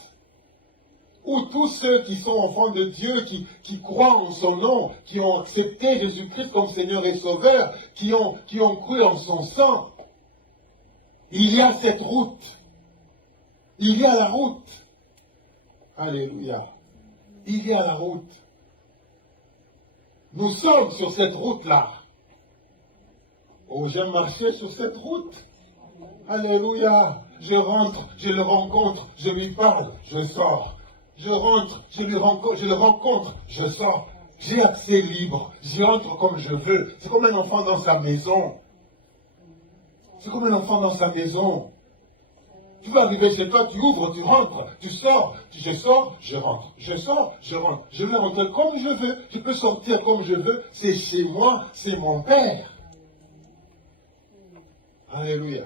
où tous ceux qui sont enfants de Dieu, qui croient en son nom, qui ont accepté Jésus-Christ comme Seigneur et Sauveur, qui ont cru en son sang, il y a cette route. Il y a la route. Alléluia. Il y a la route. Nous sommes sur cette route-là. Oh, j'aime marcher sur cette route. Alléluia. Je rentre, je le rencontre, je lui parle, je sors. Je rentre, je le rencontre, je sors. J'ai accès libre, j'y entre comme je veux. C'est comme un enfant dans sa maison. C'est comme un enfant dans sa maison. Tu vas arriver chez toi, tu ouvres, tu rentres, tu sors, je sors, je rentre, je sors, je rentre. Je vais rentrer comme je veux, je peux sortir comme je veux. C'est chez moi, c'est mon Père. Alléluia.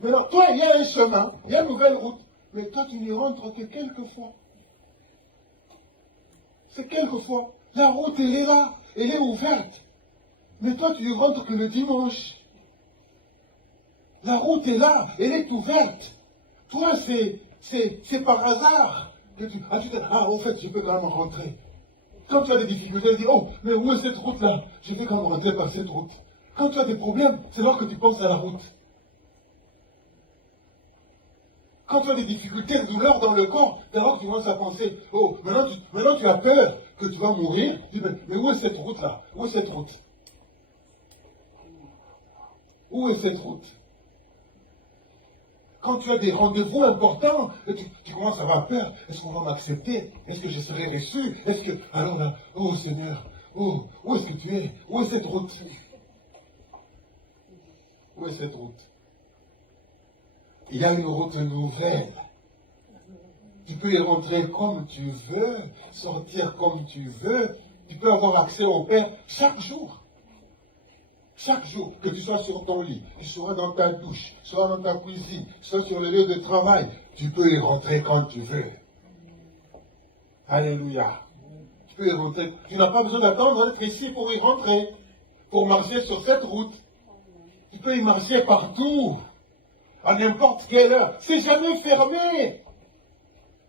Maintenant, toi, il y a un chemin, il y a une nouvelle route. Mais toi, tu n'y rentres que quelques fois. C'est quelquefois. La route, elle est là. Elle est ouverte. Mais toi, tu n'y rentres que le dimanche. La route est là. Elle est ouverte. Toi, c'est par hasard que en fait, je peux quand même rentrer. Quand tu as des difficultés, tu dis, oh, mais où est cette route-là? Je vais quand même rentrer par cette route. Quand tu as des problèmes, c'est là que tu penses à la route. Quand tu as des difficultés, des douleurs dans le corps, c'est là que tu commences à penser, oh, maintenant tu as peur que tu vas mourir. Tu dis, mais où est cette route-là? Où est cette route? Où est cette route? Quand tu as des rendez-vous importants, tu commences à avoir peur. Est-ce qu'on va m'accepter? Est-ce que je serai reçu? Est-ce que... Alors là, oh Seigneur, oh, où est-ce que tu es? Où est cette route? Où est cette route? Il y a une route nouvelle. Tu peux y rentrer comme tu veux, sortir comme tu veux. Tu peux avoir accès au Père chaque jour. Chaque jour, que tu sois sur ton lit, que tu sois dans ta douche, que tu sois dans ta cuisine, que tu sois sur le lieu de travail, tu peux y rentrer quand tu veux. Alléluia. Tu peux y rentrer. Tu n'as pas besoin d'attendre d'être ici pour y rentrer, pour marcher sur cette route. Tu peux y marcher partout, à n'importe quelle heure. C'est jamais fermé.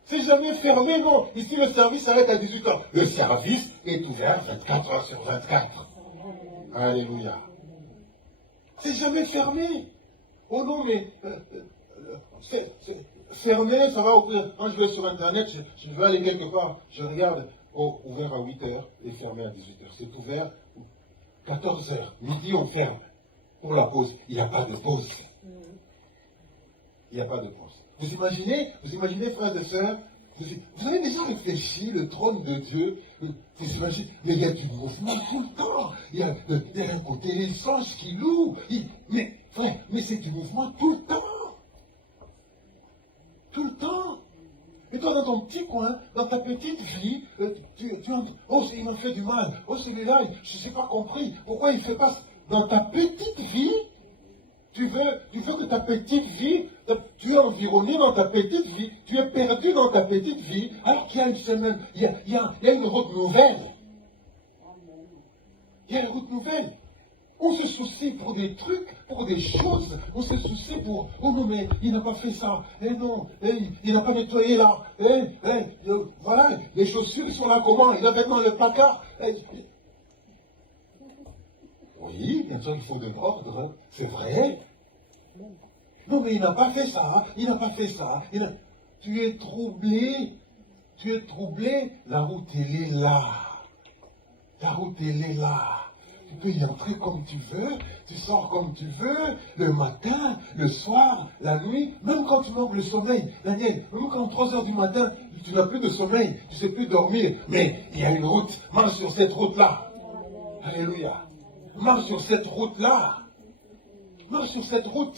C'est jamais fermé, non. Ici, le service s'arrête à 18h. Le service est ouvert 24 heures sur 24. Alléluia. C'est jamais fermé. Oh non, mais c'est fermé, ça va ouvrir. Quand je vais sur Internet, je vais aller quelque part, je regarde, oh, ouvert à 8h et fermé à 18h. C'est ouvert 14h. Midi, on ferme. Pour la pause, il n'y a pas de pause. Il n'y a pas de pause. Vous imaginez, frères et sœurs, vous avez déjà réfléchi, le trône de Dieu, vous imaginez, mais il y a du mouvement tout le temps. Il y a d'un côté les anges qui louent. Mais c'est du mouvement tout le temps. Tout le temps. Et toi, dans ton petit coin, dans ta petite vie, tu entends, oh, il m'a fait du mal. Oh, celui-là, je ne sais pas compris. Pourquoi il ne fait pas dans ta petite vie? Tu veux que ta petite vie, tu es environné dans ta petite vie, tu es perdu dans ta petite vie, alors qu'il y a une semaine, il y a une route nouvelle. Il y a une route nouvelle. On se soucie pour des trucs, pour des choses. On se soucie pour, oh non, mais il n'a pas fait ça. Eh non, il n'a pas nettoyé là. Voilà, les chaussures sont là comment? Il a maintenant le placard. Oui, bien sûr, il faut de l'ordre, c'est vrai. Non, mais il n'a pas fait ça, il n'a pas fait ça. Tu es troublé, la route, elle est là. La route, elle est là. Tu peux y entrer comme tu veux, tu sors comme tu veux, le matin, le soir, la nuit, même quand tu manques le sommeil. Daniel, même quand 3 heures du matin, tu n'as plus de sommeil, tu ne sais plus dormir, mais il y a une route, marche sur cette route-là. Alléluia. Marche sur cette route-là. Marche sur cette route.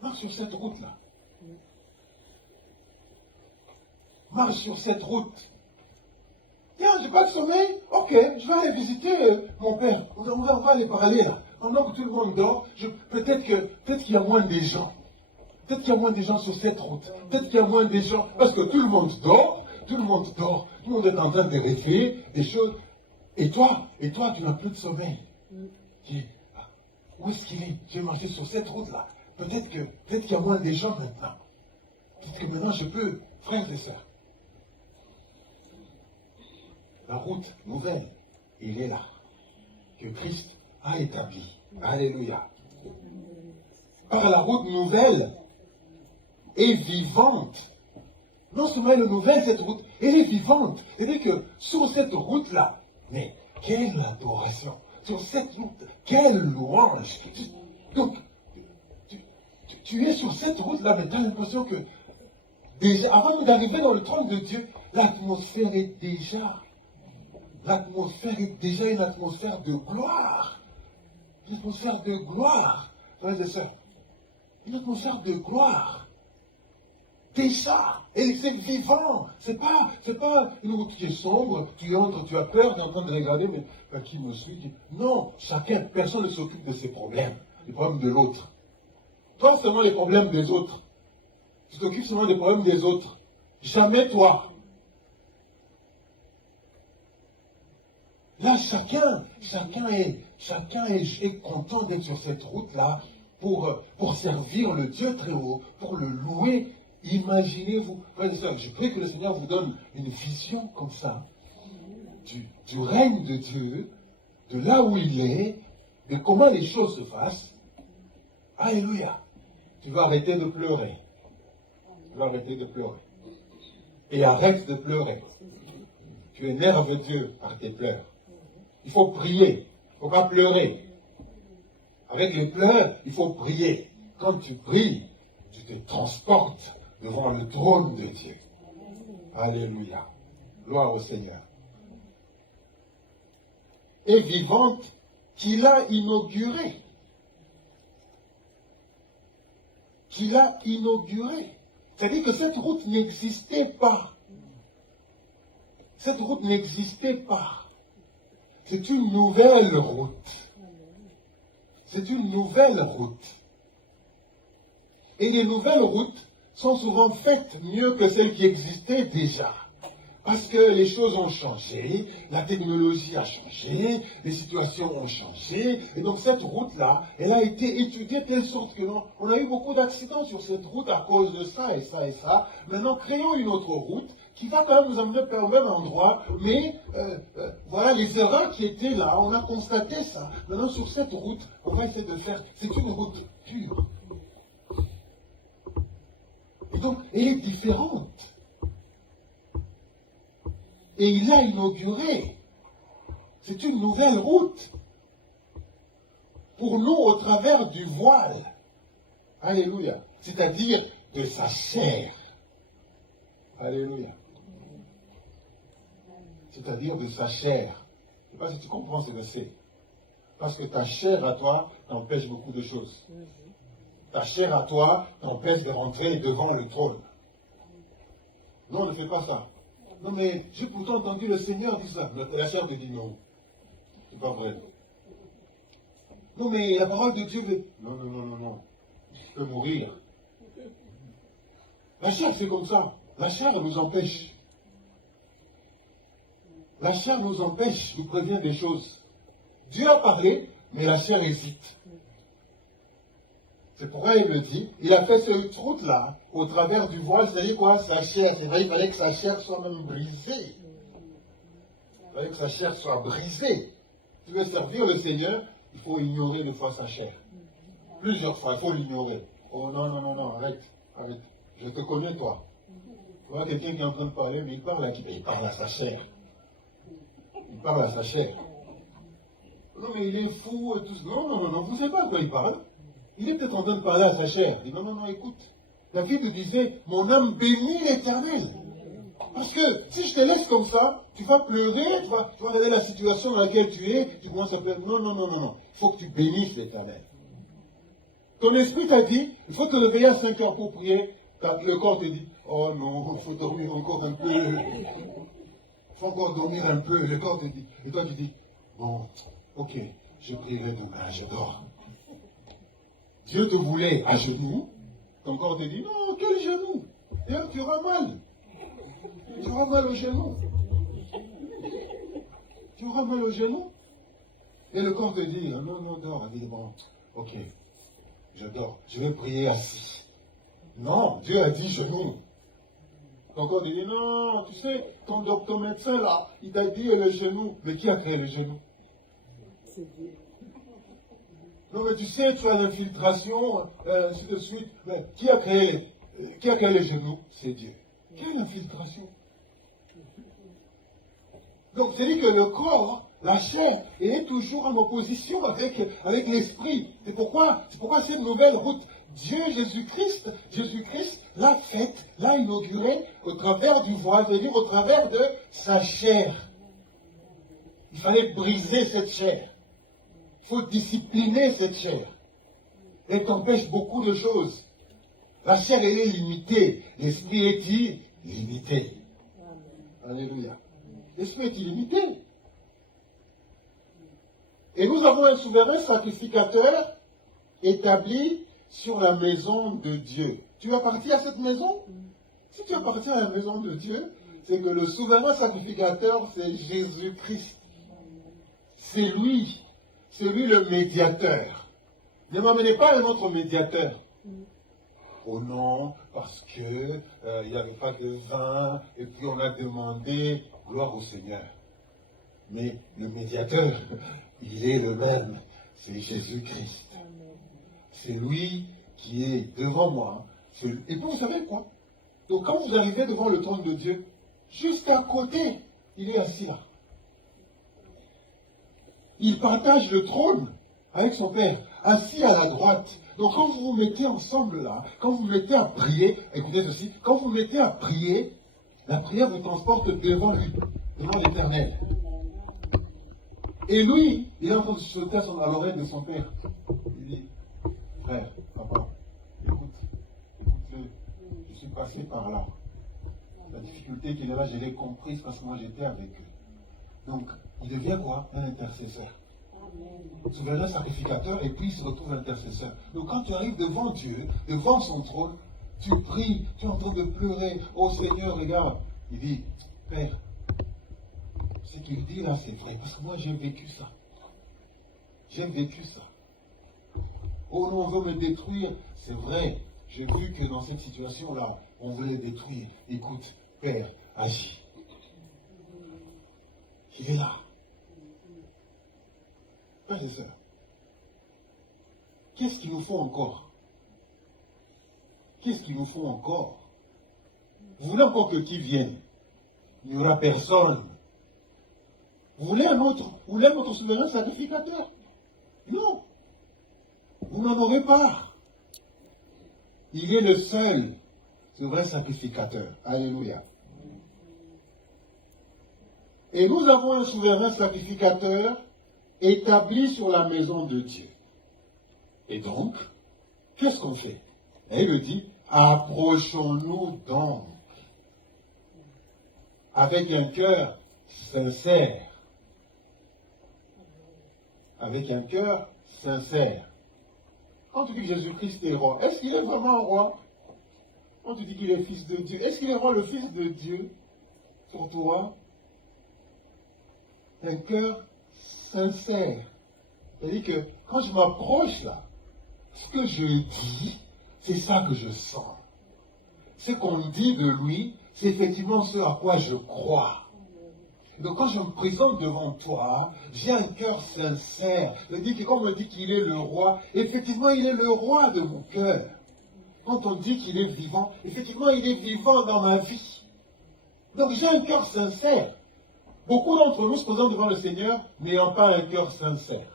Marche sur cette route-là. Marche sur cette route. Tiens, j'ai pas de sommeil. Ok, je vais aller visiter mon père. On va aller parler là. pendant que tout le monde dort, peut-être qu'il y a moins de gens. Peut-être qu'il y a moins de gens sur cette route. Peut-être qu'il y a moins de gens, parce que tout le monde dort, tout le monde dort, tout le monde est en train de vérifier des choses. Et toi, tu n'as plus de sommeil. Où est-ce qu'il est? Je vais marcher sur cette route-là. Peut-être qu'il y a moins de gens maintenant. Peut-être que maintenant je peux, frères et sœurs. La route nouvelle, il est là. Que Christ a établi. Alléluia. Par la route nouvelle et vivante. Non seulement elle est nouvelle, cette route, elle est vivante. C'est-à-dire que sur cette route-là, mais quelle adoration. Sur cette route, quelle louange. Donc, tu es sur cette route-là, mais tu as l'impression que, déjà, avant d'arriver dans le trône de Dieu, l'atmosphère est déjà une atmosphère de gloire. Une atmosphère de gloire, frères et sœurs. Une atmosphère de gloire. Déjà, et c'est vivant. C'est pas une route qui est sombre, tu entres, tu as peur, tu es en train de regarder, mais qui me suit? Non, personne ne s'occupe de ses problèmes, les problèmes de l'autre. Toi seulement les problèmes des autres. Tu t'occupes seulement des problèmes des autres. Jamais toi. Là, chacun est content d'être sur cette route-là pour servir le Dieu très haut, pour le louer. Imaginez-vous, frères et sœurs, je prie que le Seigneur vous donne une vision comme ça, du règne de Dieu, de là où il est, de comment les choses se passent. Alléluia. Tu vas arrêter de pleurer. Tu vas arrêter de pleurer. Et arrête de pleurer. Tu énerves Dieu par tes pleurs. Il faut prier. Il ne faut pas pleurer. Avec les pleurs, il faut prier. Quand tu pries, tu te transportes devant le trône de Dieu. Alléluia. Gloire au Seigneur. Et vivante qu'il a inaugurée. Qu'il a inaugurée. C'est-à-dire que cette route n'existait pas. Cette route n'existait pas. C'est une nouvelle route. C'est une nouvelle route. Et les nouvelles routes sont souvent faites mieux que celles qui existaient déjà. Parce que les choses ont changé, la technologie a changé, les situations ont changé. Et donc cette route-là, elle a été étudiée de telle sorte que on a eu beaucoup d'accidents sur cette route à cause de ça et ça et ça. Maintenant, créons une autre route qui va quand même nous amener au même endroit. Mais voilà les erreurs qui étaient là, on a constaté ça. Maintenant, sur cette route, on va essayer de faire... C'est une route pure. Et donc, elle est différente. Et il a inauguré. C'est une nouvelle route. Pour nous, au travers du voile. Alléluia. C'est-à-dire de sa chair. Alléluia. C'est-à-dire de sa chair. Je ne sais pas si tu comprends ce verset. Parce que ta chair à toi t'empêche beaucoup de choses. Ta chair à toi t'empêche de rentrer devant le trône. Non, ne fais pas ça. Non, mais j'ai pourtant entendu le Seigneur dire ça. La chair te dit non. C'est pas vrai. Non, mais la parole de Dieu veut. Non, non, non, non, non. Tu peux mourir. La chair, c'est comme ça. La chair nous empêche. La chair nous empêche, nous prévient des choses. Dieu a parlé, mais la chair hésite. C'est pourquoi il me dit, il a fait cette route-là, au travers du voile, c'est-à-dire quoi? Sa chair. C'est vrai, il fallait que sa chair soit même brisée. Il fallait que sa chair soit brisée. Si tu veux servir le Seigneur, il faut ignorer une fois sa chair. Plusieurs fois, il faut l'ignorer. Oh non, non, non, non, arrête, arrête. Je te connais, toi. Tu vois quelqu'un qui est en train de parler, mais il parle à qui? Il parle à sa chair. Il parle à sa chair. Non, mais il est fou et tout ça. Non, non, non, non, vous ne savez pas à quoi il parle. Il est peut-être en train de parler à sa chair. Il dit non, non, non, écoute. David disait, mon âme bénit l'Éternel. Parce que si je te laisse comme ça, tu vas pleurer, tu vas regarder la situation dans laquelle tu es, tu commences à pleurer. Non, non, non, non, non. Il faut que tu bénisses l'Éternel. Ton esprit t'a dit, il faut te lever à 5 heures pour prier. Le corps te dit, oh non, il faut dormir encore un peu. Il faut encore dormir un peu. Le corps te dit. Et toi tu dis, bon, ok, je prierai demain, je dors. Dieu te voulait à genoux, ton corps te dit, non, quel genou? D'ailleurs, tu auras mal. Tu auras mal au genou. Tu auras mal au genou. Et le corps te dit, non, non, dors. Il dit, bon, ok, je dors. Je vais prier assis. Non, Dieu a dit genou. Ton corps te dit, non, tu sais, ton médecin là, il t'a dit le genou. Mais qui a créé le genou? C'est Dieu. Non, mais tu sais, tu as l'infiltration, ainsi de suite. Mais qui a créé le genou? C'est Dieu. Quelle infiltration? Donc, c'est dit que le corps, la chair, est toujours en opposition avec l'esprit. C'est pourquoi cette nouvelle route, Dieu, Jésus-Christ l'a faite, l'a inaugurée au travers du voile, c'est-à-dire au travers de sa chair. Il fallait briser cette chair. Il faut discipliner cette chair. Elle t'empêche beaucoup de choses. La chair, elle est limitée. L'esprit est illimité. Alléluia. L'esprit est illimité. Et nous avons un souverain sacrificateur établi sur la maison de Dieu. Tu appartiens à cette maison? Si tu appartiens à la maison de Dieu, c'est que le souverain sacrificateur, c'est Jésus-Christ. C'est lui le médiateur. Ne m'amenez pas un autre médiateur. Oh non, parce que il n'y avait pas de vin, et puis on a demandé gloire au Seigneur. Mais le médiateur, il est le même, c'est Jésus-Christ. C'est lui qui est devant moi. Et puis vous savez quoi? Donc quand vous arrivez devant le trône de Dieu, juste à côté, il est assis là. Il partage le trône avec son Père, assis à la droite. Donc quand vous vous mettez ensemble là, quand vous vous mettez à prier, écoutez ceci, quand vous vous mettez à prier, la prière vous transporte devant lui, devant l'Éternel. Et lui, il est en train de sauter à l'oreille de son Père. Il dit, frère, papa, écoute-le, je suis passé par là. La difficulté qu'il est là, je l'ai comprise parce que moi j'étais avec eux. Donc, il devient quoi? Un intercesseur. Souverain sacrificateur, et puis il se retrouve intercesseur. Donc quand tu arrives devant Dieu, devant son trône, tu pries, tu es en train de pleurer. Oh Seigneur, regarde. Il dit, Père, ce qu'il dit là, c'est vrai, parce que moi j'ai vécu ça. J'ai vécu ça. Oh non, on veut me détruire. C'est vrai, j'ai vu que dans cette situation-là, on veut les détruire. Écoute, Père, agis. Il est là. Frères et sœurs, qu'est-ce qu'il nous faut encore? Qu'est-ce qu'il nous faut encore? Vous voulez encore que qui vienne? Il n'y aura personne. Vous voulez un autre souverain sacrificateur? Non. Vous n'en aurez pas. Il est le seul souverain sacrificateur. Alléluia. Et nous avons un souverain sacrificateur établi sur la maison de Dieu. Et donc, qu'est-ce qu'on fait? Et il le dit, approchons-nous donc avec un cœur sincère. Avec un cœur sincère. Quand tu dis que Jésus-Christ est roi, est-ce qu'il est vraiment roi? Quand tu dis qu'il est fils de Dieu, est-ce qu'il est roi le fils de Dieu pour toi? Un cœur sincère. C'est-à-dire que quand je m'approche là, ce que je dis, c'est ça que je sens. Ce qu'on dit de lui, c'est effectivement ce à quoi je crois. Donc quand je me présente devant toi, j'ai un cœur sincère. C'est-à-dire que quand on me dit qu'il est le roi, effectivement il est le roi de mon cœur. Quand on dit qu'il est vivant, effectivement il est vivant dans ma vie. Donc j'ai un cœur sincère. Beaucoup d'entre nous se présentent devant le Seigneur n'ayant pas un cœur sincère.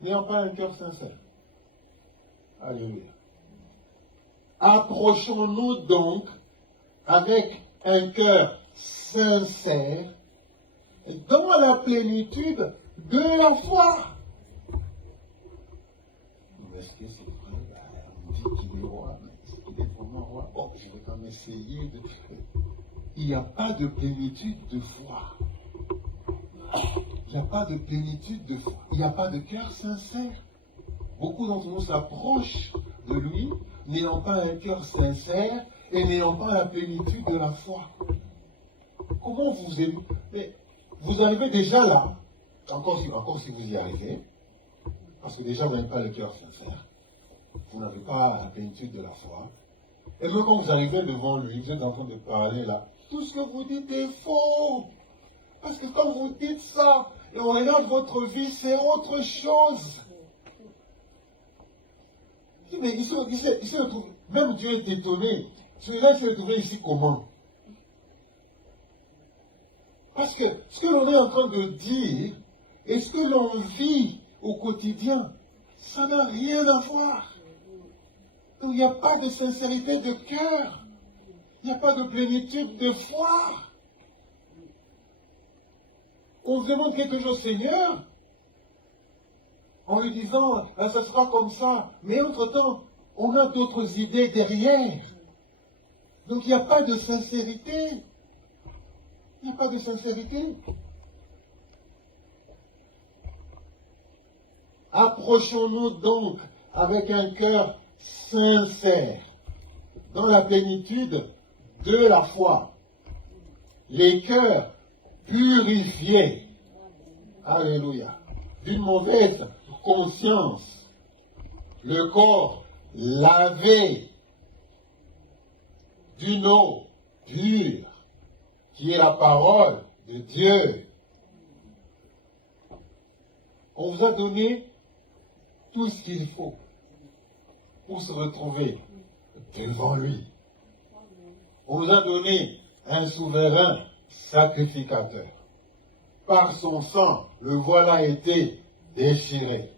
N'ayant pas un cœur sincère. Alléluia. Approchons-nous donc avec un cœur sincère dans la plénitude de la foi. Est-ce que c'est vrai? On dit qu'il est roi, mais est-ce qu'il est vraiment roi? Bon, je vais quand même essayer de... Il n'y a pas de plénitude de foi. Il il n'y a pas de plénitude de foi, il n'y a pas de cœur sincère. Beaucoup d'entre nous s'approchent de lui, n'ayant pas un cœur sincère et n'ayant pas la plénitude de la foi. Comment vous aimez? Mais vous arrivez déjà là, encore si vous y arrivez, parce que déjà vous n'avez pas le cœur sincère, vous n'avez pas la plénitude de la foi, et même quand vous arrivez devant lui, vous êtes en train de parler là, tout ce que vous dites est faux. Parce que quand vous dites ça, et on regarde votre vie, c'est autre chose. Mais il se retrouve, même Dieu est étonné. Celui-là se retrouve ici comment? Parce que ce que l'on est en train de dire, et ce que l'on vit au quotidien, ça n'a rien à voir. Donc il n'y a pas de sincérité de cœur. Il n'y a pas de plénitude de foi. On se demande quelque chose, Seigneur, en lui disant, ah, ça sera comme ça. Mais entre-temps, on a d'autres idées derrière. Donc il n'y a pas de sincérité. Il n'y a pas de sincérité. Approchons-nous donc avec un cœur sincère, dans la plénitude de la foi. Les cœurs purifiés, alléluia, d'une mauvaise conscience, le corps lavé d'une eau pure, qui est la parole de Dieu. On vous a donné tout ce qu'il faut pour se retrouver devant lui. On vous a donné un souverain sacrificateur. Par son sang, le voile a été déchiré.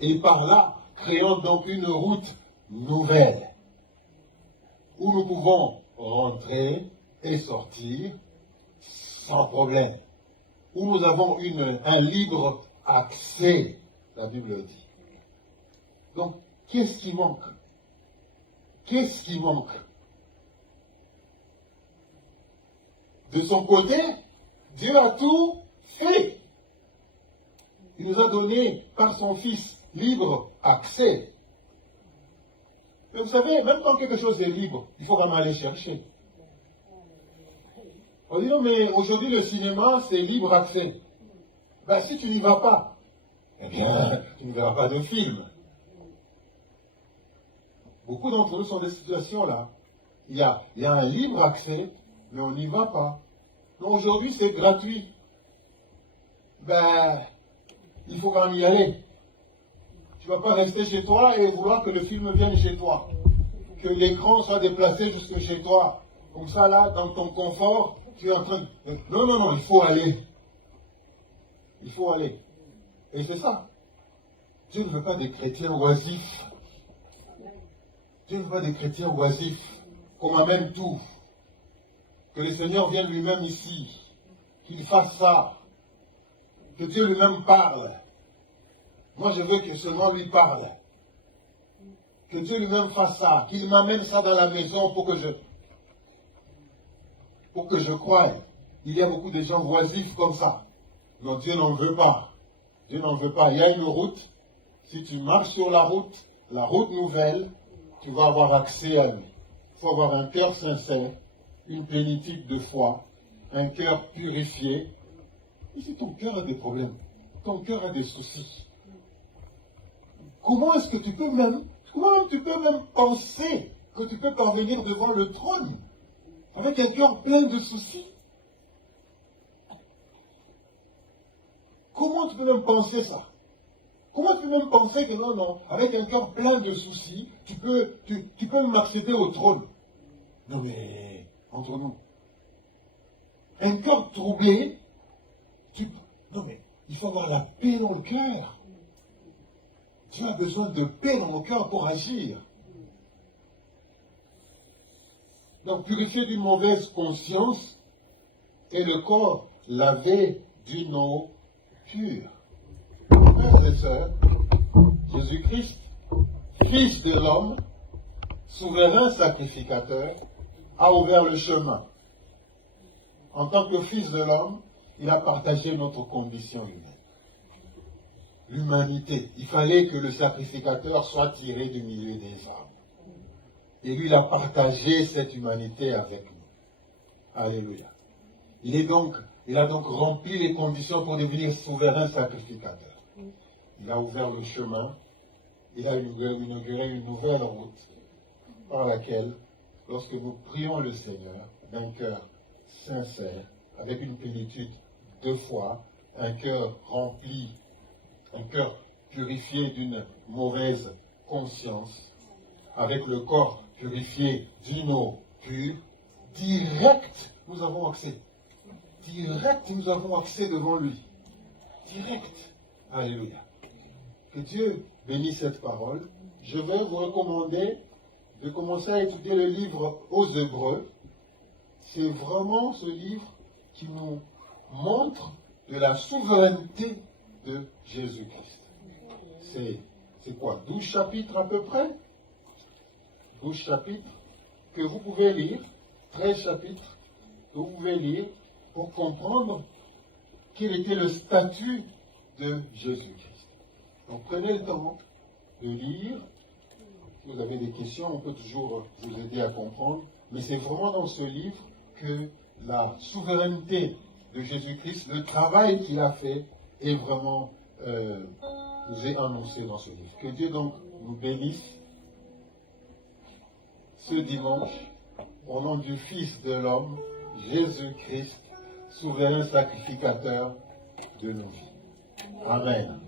Et par là, créons donc une route nouvelle où nous pouvons rentrer et sortir sans problème. Où nous avons un libre accès, la Bible dit. Donc, qu'est-ce qui manque? Qu'est-ce qui manque? De son côté, Dieu a tout fait. Il nous a donné par son Fils libre accès. Mais vous savez, même quand quelque chose est libre, il faut vraiment aller chercher. On dit non, mais aujourd'hui le cinéma, c'est libre accès. Ben, si tu n'y vas pas, eh bien, tu ne verras pas de film. Beaucoup d'entre nous sont dans des situations là. Il y a un libre accès, mais on n'y va pas. Donc aujourd'hui, c'est gratuit. Ben, il faut quand même y aller. Tu ne vas pas rester chez toi et vouloir que le film vienne chez toi. Que l'écran soit déplacé jusque chez toi. Comme ça, là, dans ton confort, tu es en train de... Non, non, non, il faut aller. Il faut aller. Et c'est ça. Dieu ne veut pas des chrétiens oisifs. Dieu ne veut pas des chrétiens oisifs. Qu'on amène tout. Que le Seigneur vienne lui-même ici. Qu'il fasse ça. Que Dieu lui-même parle. Moi, je veux que seulement lui parle. Que Dieu lui-même fasse ça. Qu'il m'amène ça dans la maison pour que je croie. Il y a beaucoup de gens oisifs comme ça. Non, Dieu n'en veut pas. Dieu n'en veut pas. Il y a une route. Si tu marches sur la route nouvelle, tu vas avoir accès à lui. Il faut avoir un cœur sincère, une plénitude de foi, un cœur purifié. Et si ton cœur a des problèmes, ton cœur a des soucis, comment est-ce que tu peux même penser que tu peux parvenir devant le trône avec un cœur plein de soucis? Comment tu peux même penser ça? Comment tu peux même penser que non, avec un cœur plein de soucis, tu peux même accéder au trône? Non mais, entre nous, un cœur troublé, non mais, il faut avoir la paix dans le cœur. Dieu a besoin de paix dans le cœur pour agir. Donc, purifier d'une mauvaise conscience et le corps lavé d'une eau pure. Frères et sœurs, Jésus-Christ, Fils de l'homme, souverain sacrificateur, a ouvert le chemin. En tant que Fils de l'homme, il a partagé notre condition humaine. L'humanité. Il fallait que le sacrificateur soit tiré du milieu des hommes. Et lui, il a partagé cette humanité avec nous. Alléluia. Il a donc rempli les conditions pour devenir souverain sacrificateur. Il a ouvert le chemin. Il a inauguré une nouvelle route par laquelle, lorsque nous prions le Seigneur d'un cœur sincère, avec une plénitude de foi, un cœur rempli, un cœur purifié d'une mauvaise conscience, avec le corps purifié d'une eau pure, direct, nous avons accès. Direct, nous avons accès devant lui. Direct. Alléluia. Que Dieu bénisse cette parole. Je vais vous recommander de commencer à étudier le livre aux Hébreux. C'est vraiment ce livre qui nous montre de la souveraineté de Jésus-Christ. C'est quoi? 12 chapitres à peu près? 12 chapitres que vous pouvez lire, 13 chapitres que vous pouvez lire pour comprendre quel était le statut de Jésus-Christ. Donc prenez le temps de lire. Si vous avez des questions, on peut toujours vous aider à comprendre. Mais c'est vraiment dans ce livre que la souveraineté de Jésus-Christ, le travail qu'il a fait, est vraiment nous est annoncé dans ce livre. Que Dieu donc nous bénisse ce dimanche au nom du Fils de l'homme, Jésus-Christ, souverain sacrificateur de nos vies. Amen.